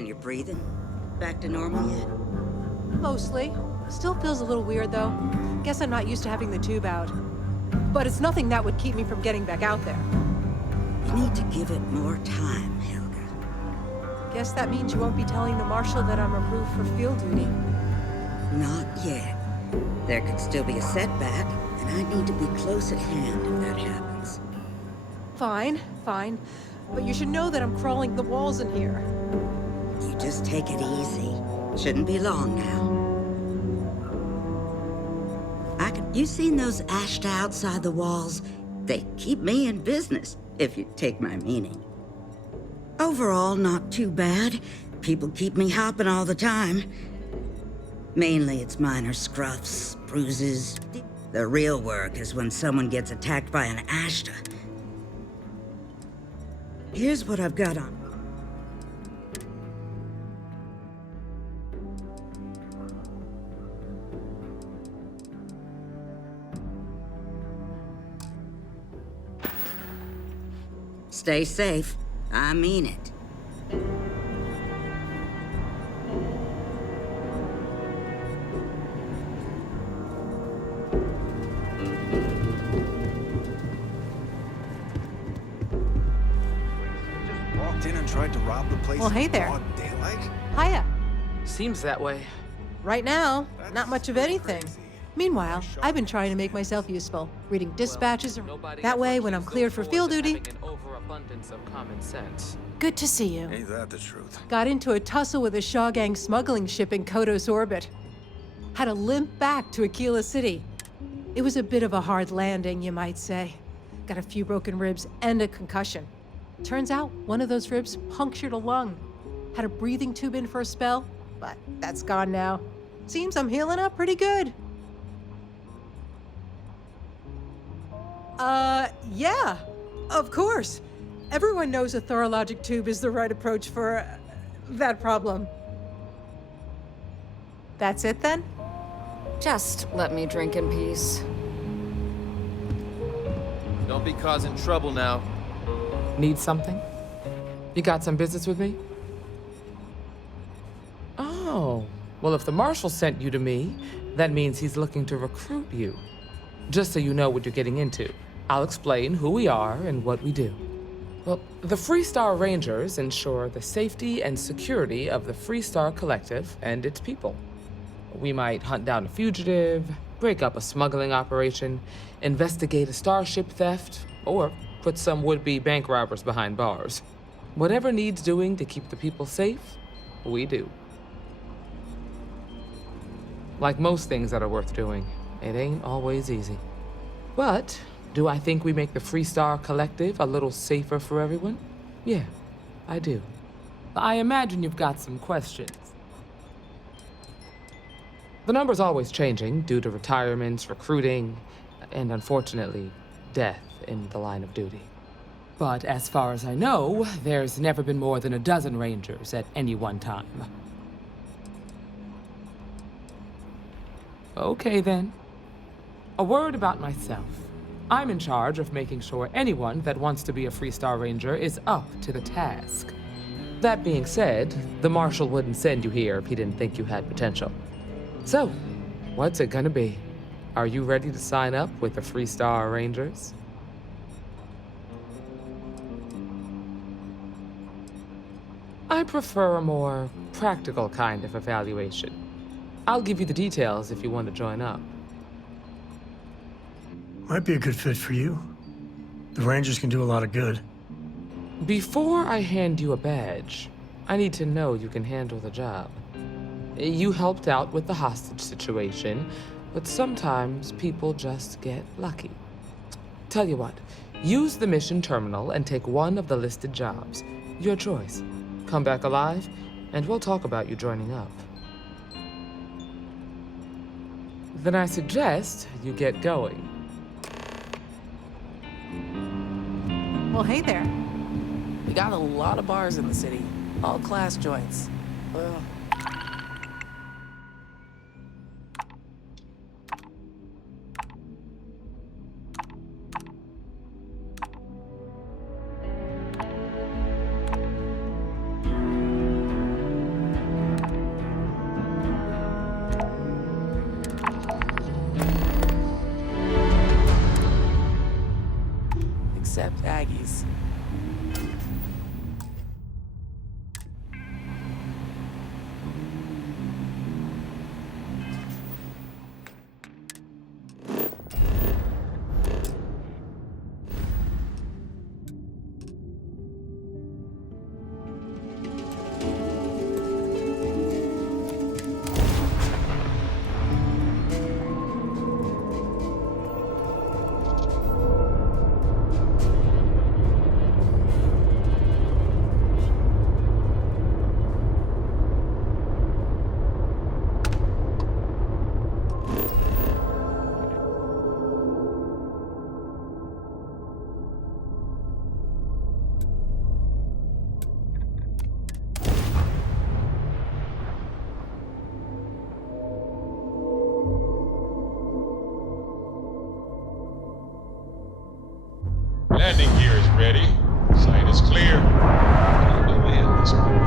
And you're breathing? Back to normal yet? Mostly. Still feels a little weird, though. Guess I'm not used to having the tube out. But it's nothing that would keep me from getting back out there. You need to give it more time, Helga. Guess that means you won't be telling the Marshal that I'm approved for field duty. Not yet. There could still be a setback, and I need to be close at hand if that happens. Fine, fine. But you should know that I'm crawling the walls in here. You just take it easy. Shouldn't be long now. You seen those ashta outside the walls? They keep me in business, if you take my meaning. Overall, not too bad. People keep me hopping all the time. Mainly it's minor scruffs, bruises. The real work is when someone gets attacked by an ashta. Here's what I've got on. Stay safe. I mean it. Walked in and tried to rob the place. Well, hey in there. broad daylight? Hiya. Seems that way. Right now, not much of anything. Meanwhile, I've been trying to make myself useful, reading dispatches. That way, when I'm cleared for field duty... An overabundance of common sense. Good to see you. Ain't that the truth? Got into a tussle with a Shaw Gang smuggling ship in Kodos orbit. Had to limp back to Aquila City. It was a bit of a hard landing, you might say. Got a few broken ribs and a concussion. Turns out, one of those ribs punctured a lung. Had a breathing tube in for a spell, but that's gone now. Seems I'm healing up pretty good. Yeah, of course. Everyone knows a thorologic tube is the right approach for that problem. That's it then? Just let me drink in peace. Don't be causing trouble now. Need something? You got some business with me? Oh, well, if the Marshal sent you to me, that means he's looking to recruit you. Just so you know what you're getting into, I'll explain who we are and what we do. Well, the Freestar Rangers ensure the safety and security of the Freestar Collective and its people. We might hunt down a fugitive, break up a smuggling operation, investigate a starship theft, or put some would-be bank robbers behind bars. Whatever needs doing to keep the people safe, we do. Like most things that are worth doing, it ain't always easy. But do I think we make the Freestar Collective a little safer for everyone? Yeah, I do. I imagine you've got some questions. The number's always changing due to retirements, recruiting, and unfortunately, death in the line of duty. But as far as I know, there's never been more than a dozen Rangers at any one time. Okay then. A word about myself. I'm in charge of making sure anyone that wants to be a Freestar Ranger is up to the task. That being said, the Marshal wouldn't send you here if he didn't think you had potential. So, what's it gonna be? Are you ready to sign up with the Freestar Rangers? I prefer a more practical kind of evaluation. I'll give you the details if you want to join up. Might be a good fit for you. The Rangers can do a lot of good. Before I hand you a badge, I need to know you can handle the job. You helped out with the hostage situation, but sometimes people just get lucky. Tell you what, use the mission terminal and take one of the listed jobs. Your choice. Come back alive, and we'll talk about you joining up. Then I suggest you get going. Well, hey there. We got a lot of bars in the city, all class joints. Well, ready. Sight is clear. We'll end this one.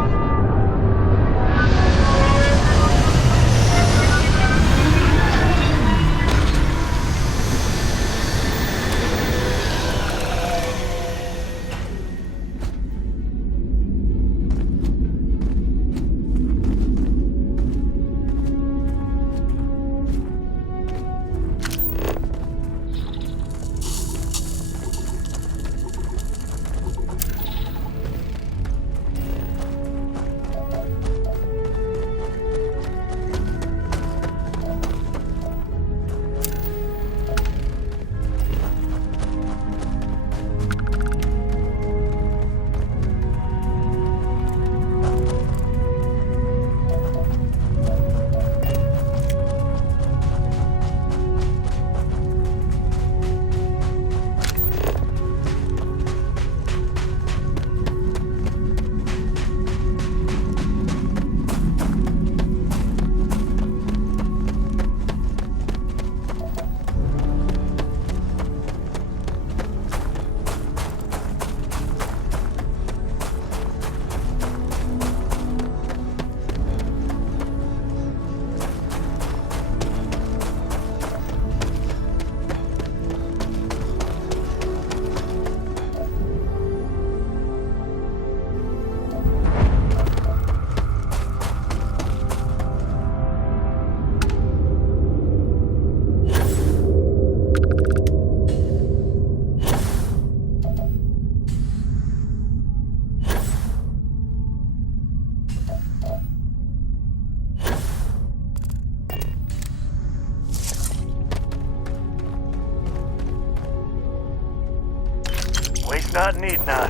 Waste not, need not.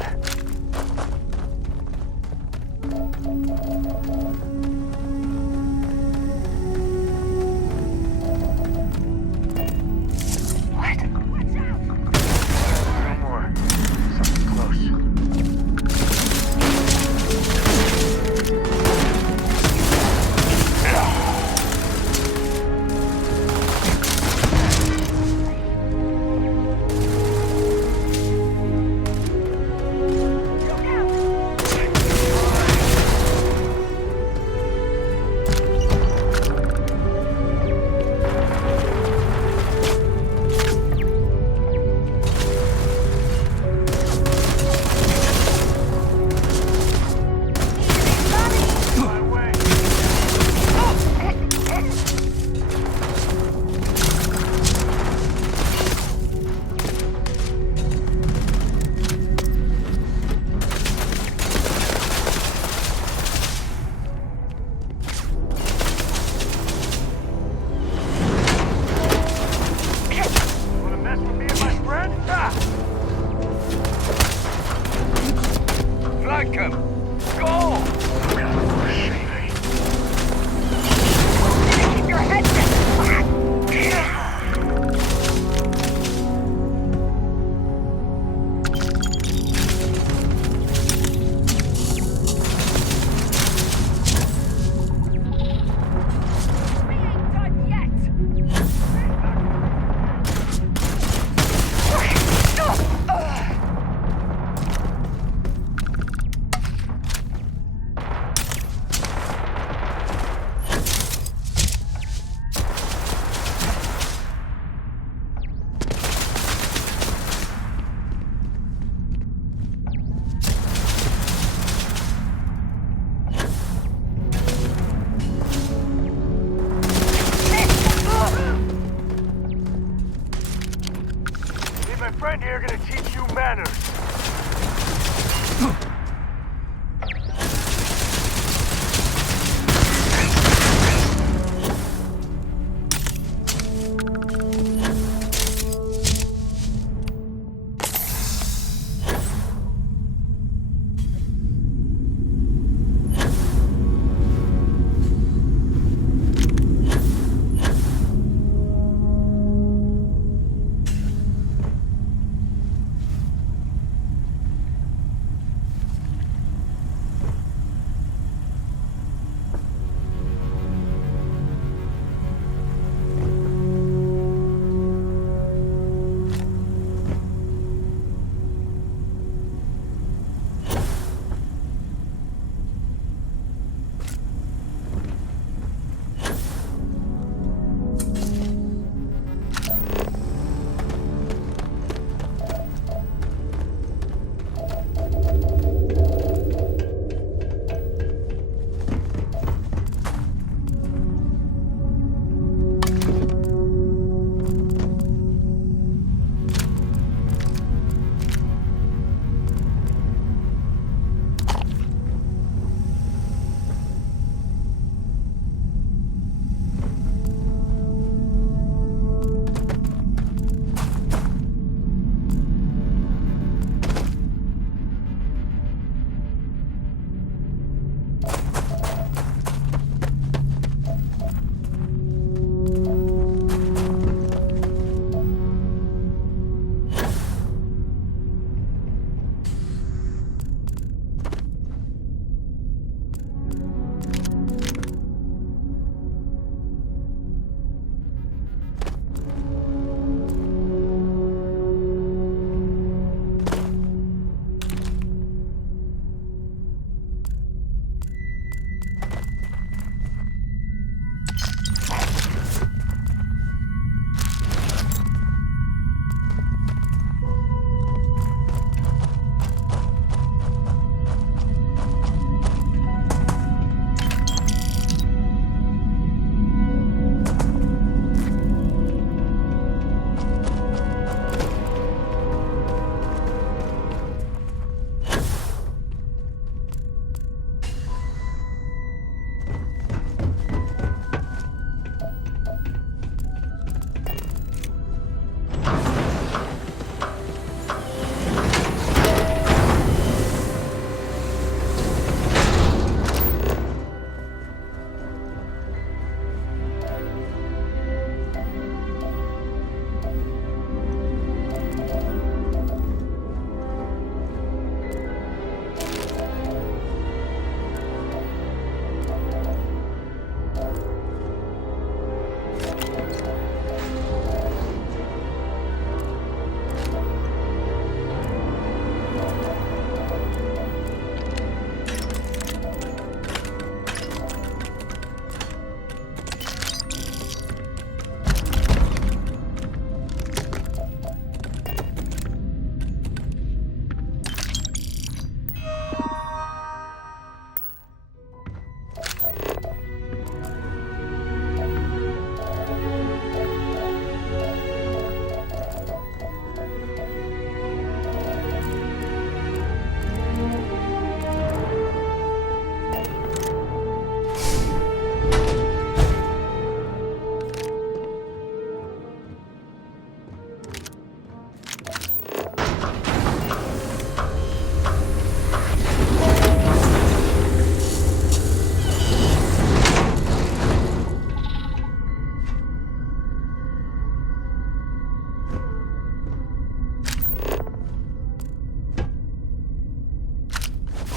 No more. Something close.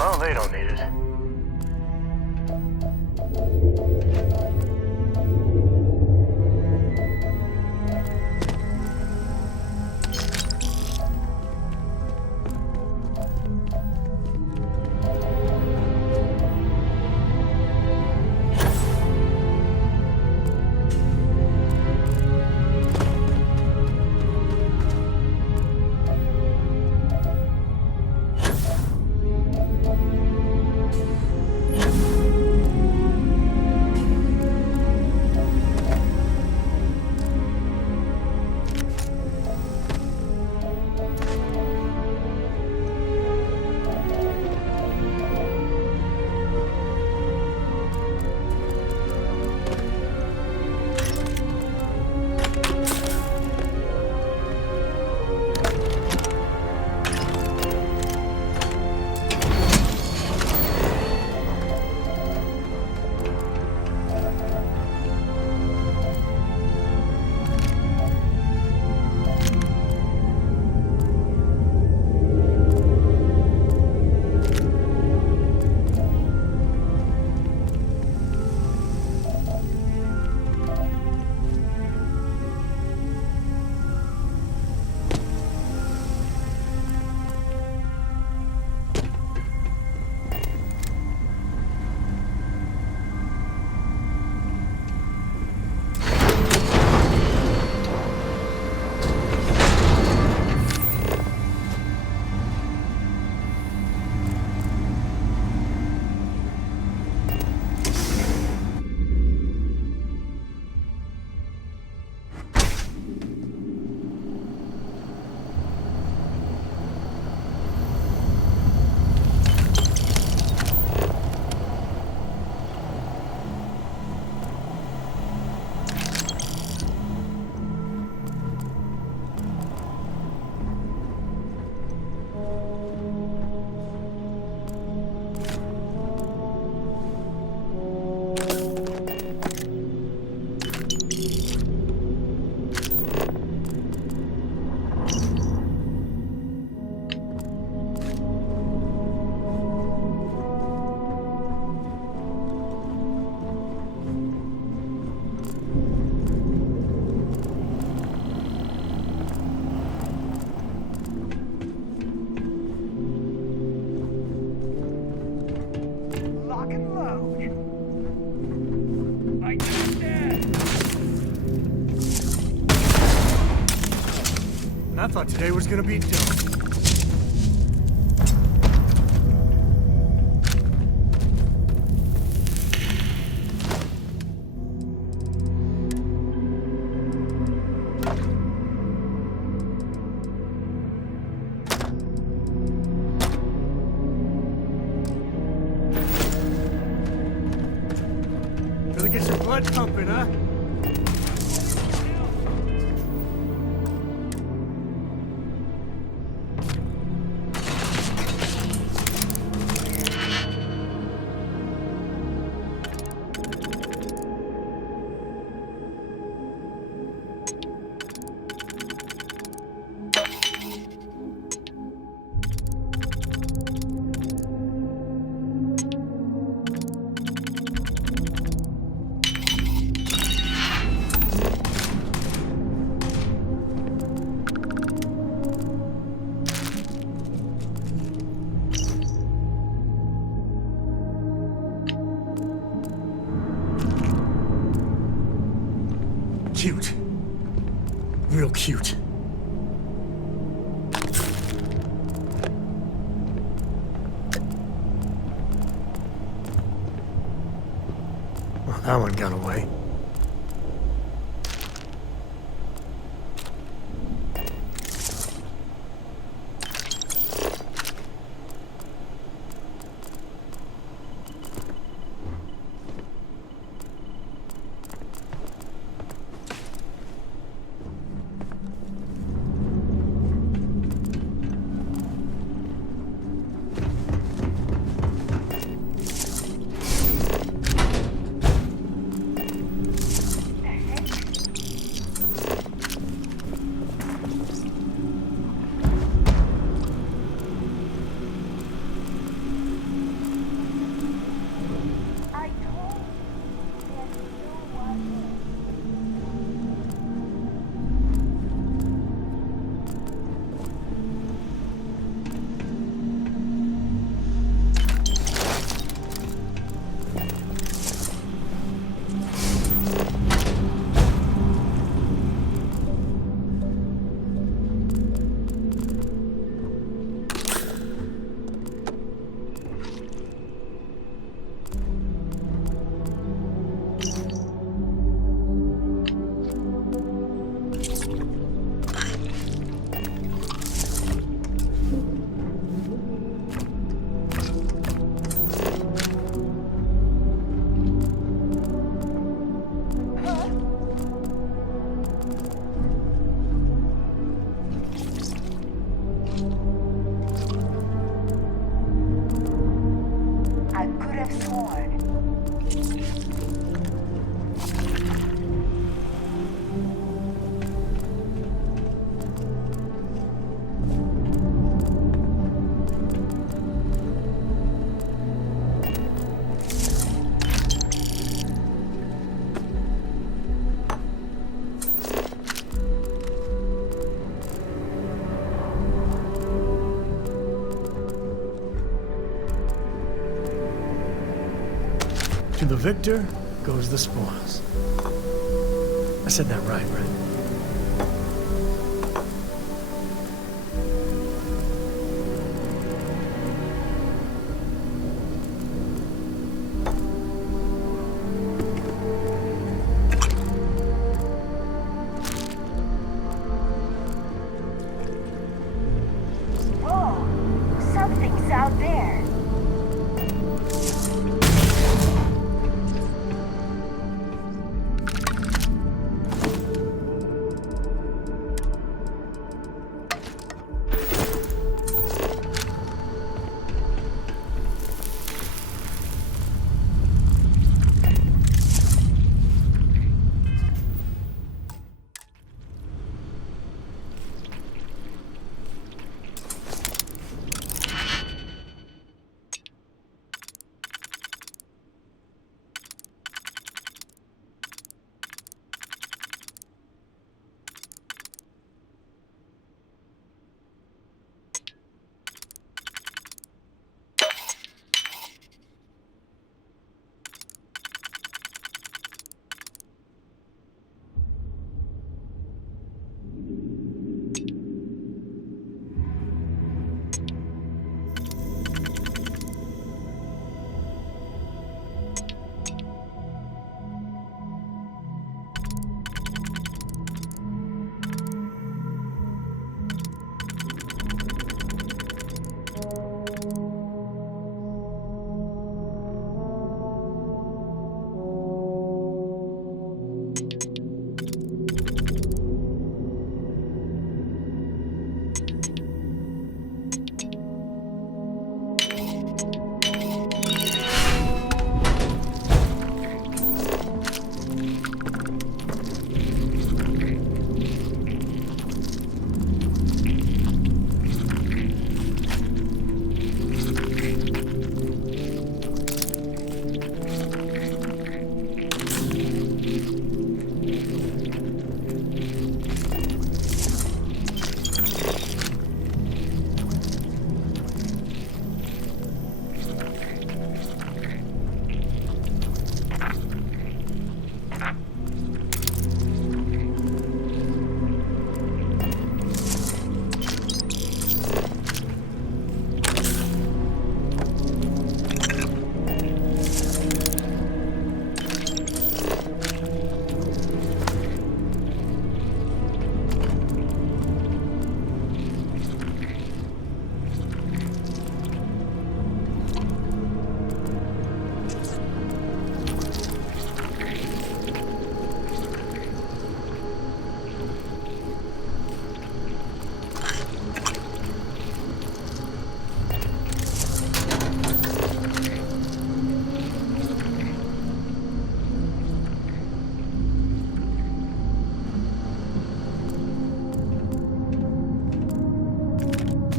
Oh, they don't need it. I thought today was gonna be dope. Really get your blood pumping, huh? Cute. Real cute. Well, that one got away. the victor goes the spoils. I said that right? Whoa, something's out there.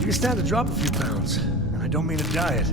You stand to drop a few pounds, and I don't mean a diet.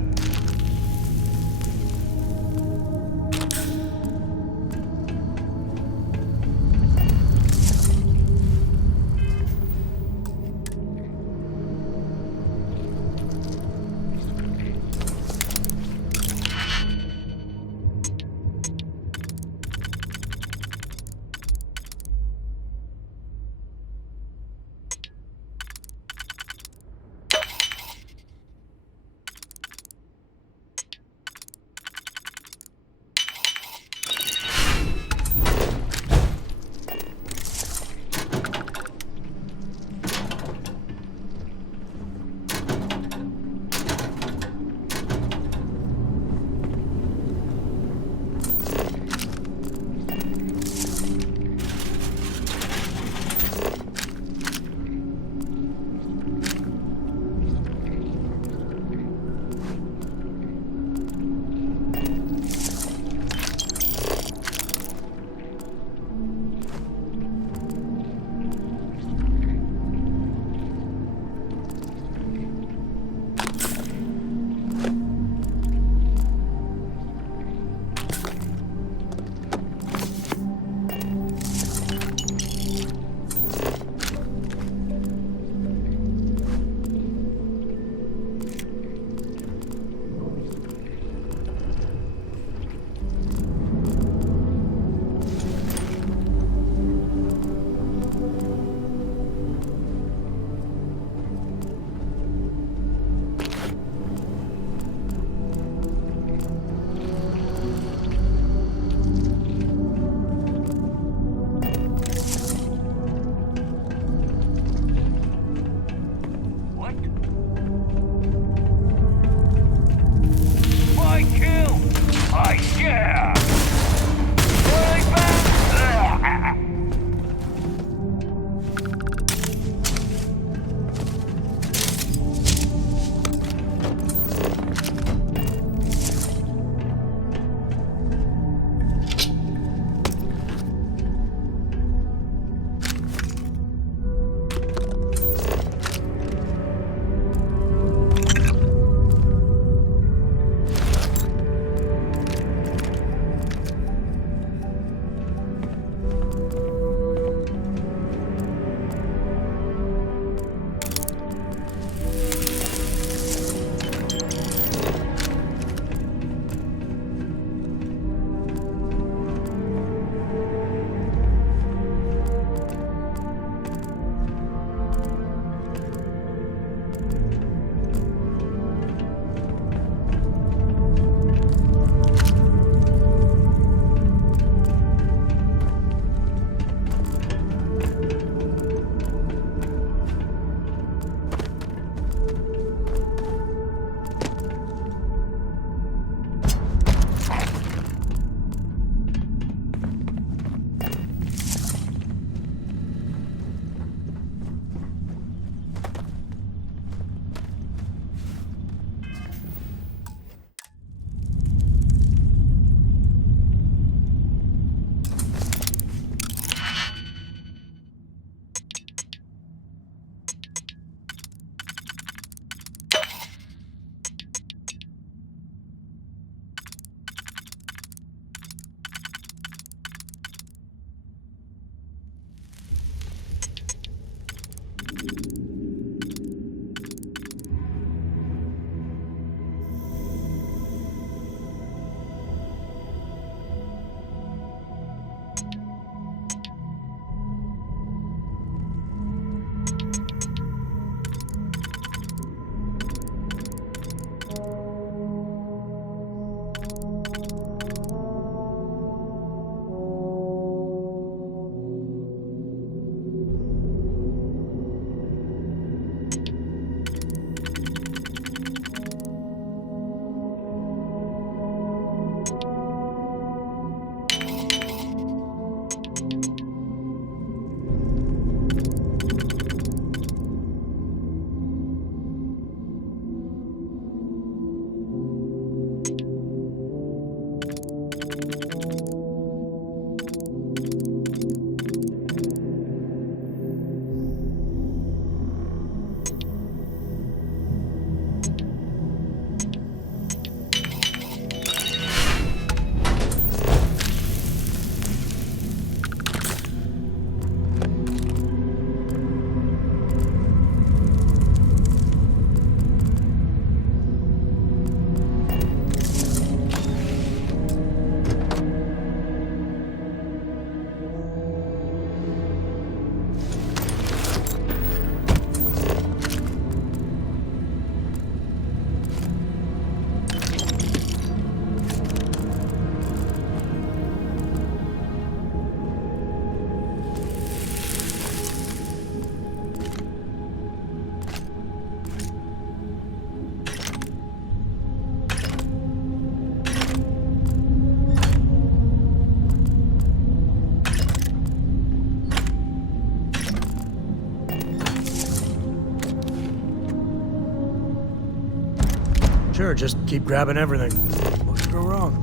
Sure, just keep grabbing everything. What could go wrong?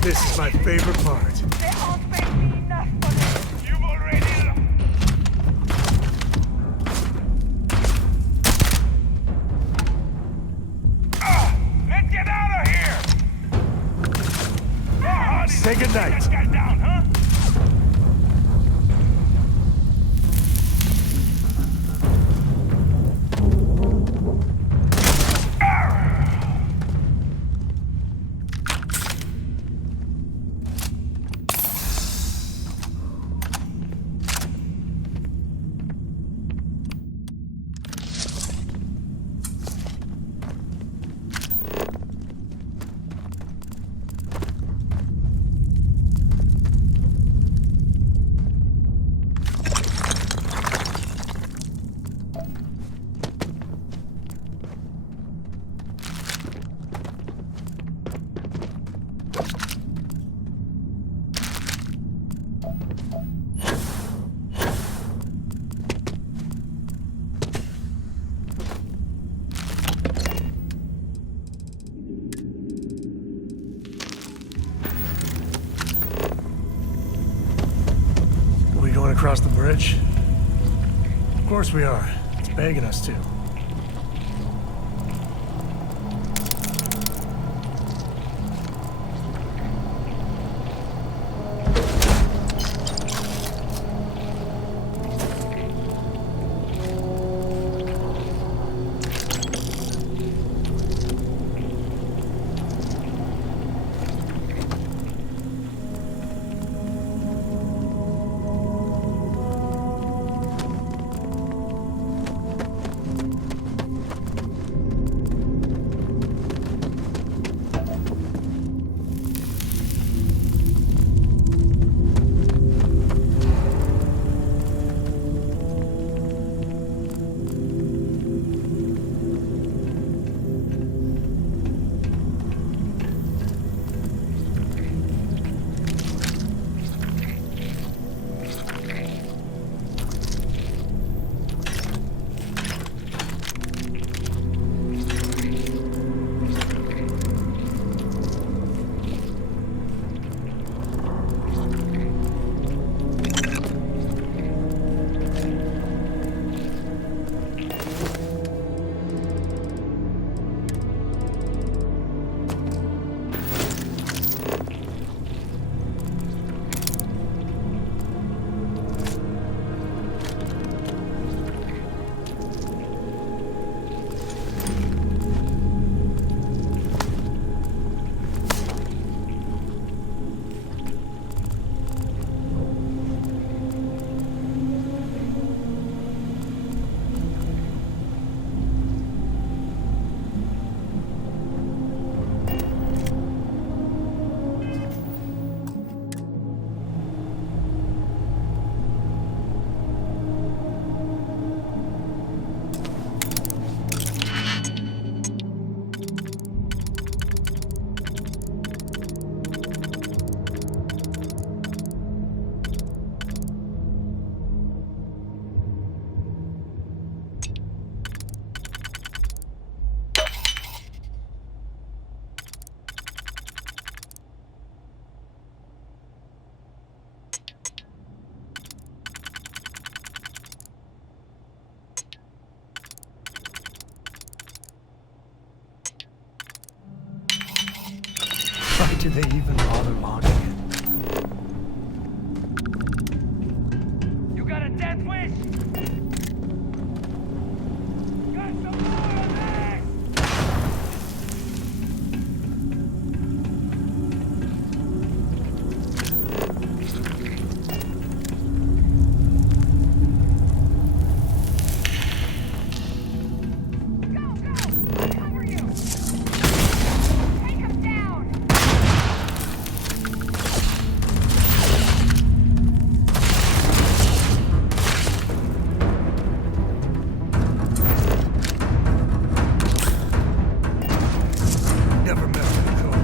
This is my favorite part. Let's get out of here! Say goodnight. Going across the bridge? Of course we are. It's begging us to. Did they even bother locking it? You got a death wish? Got some more of this? Never met with a code.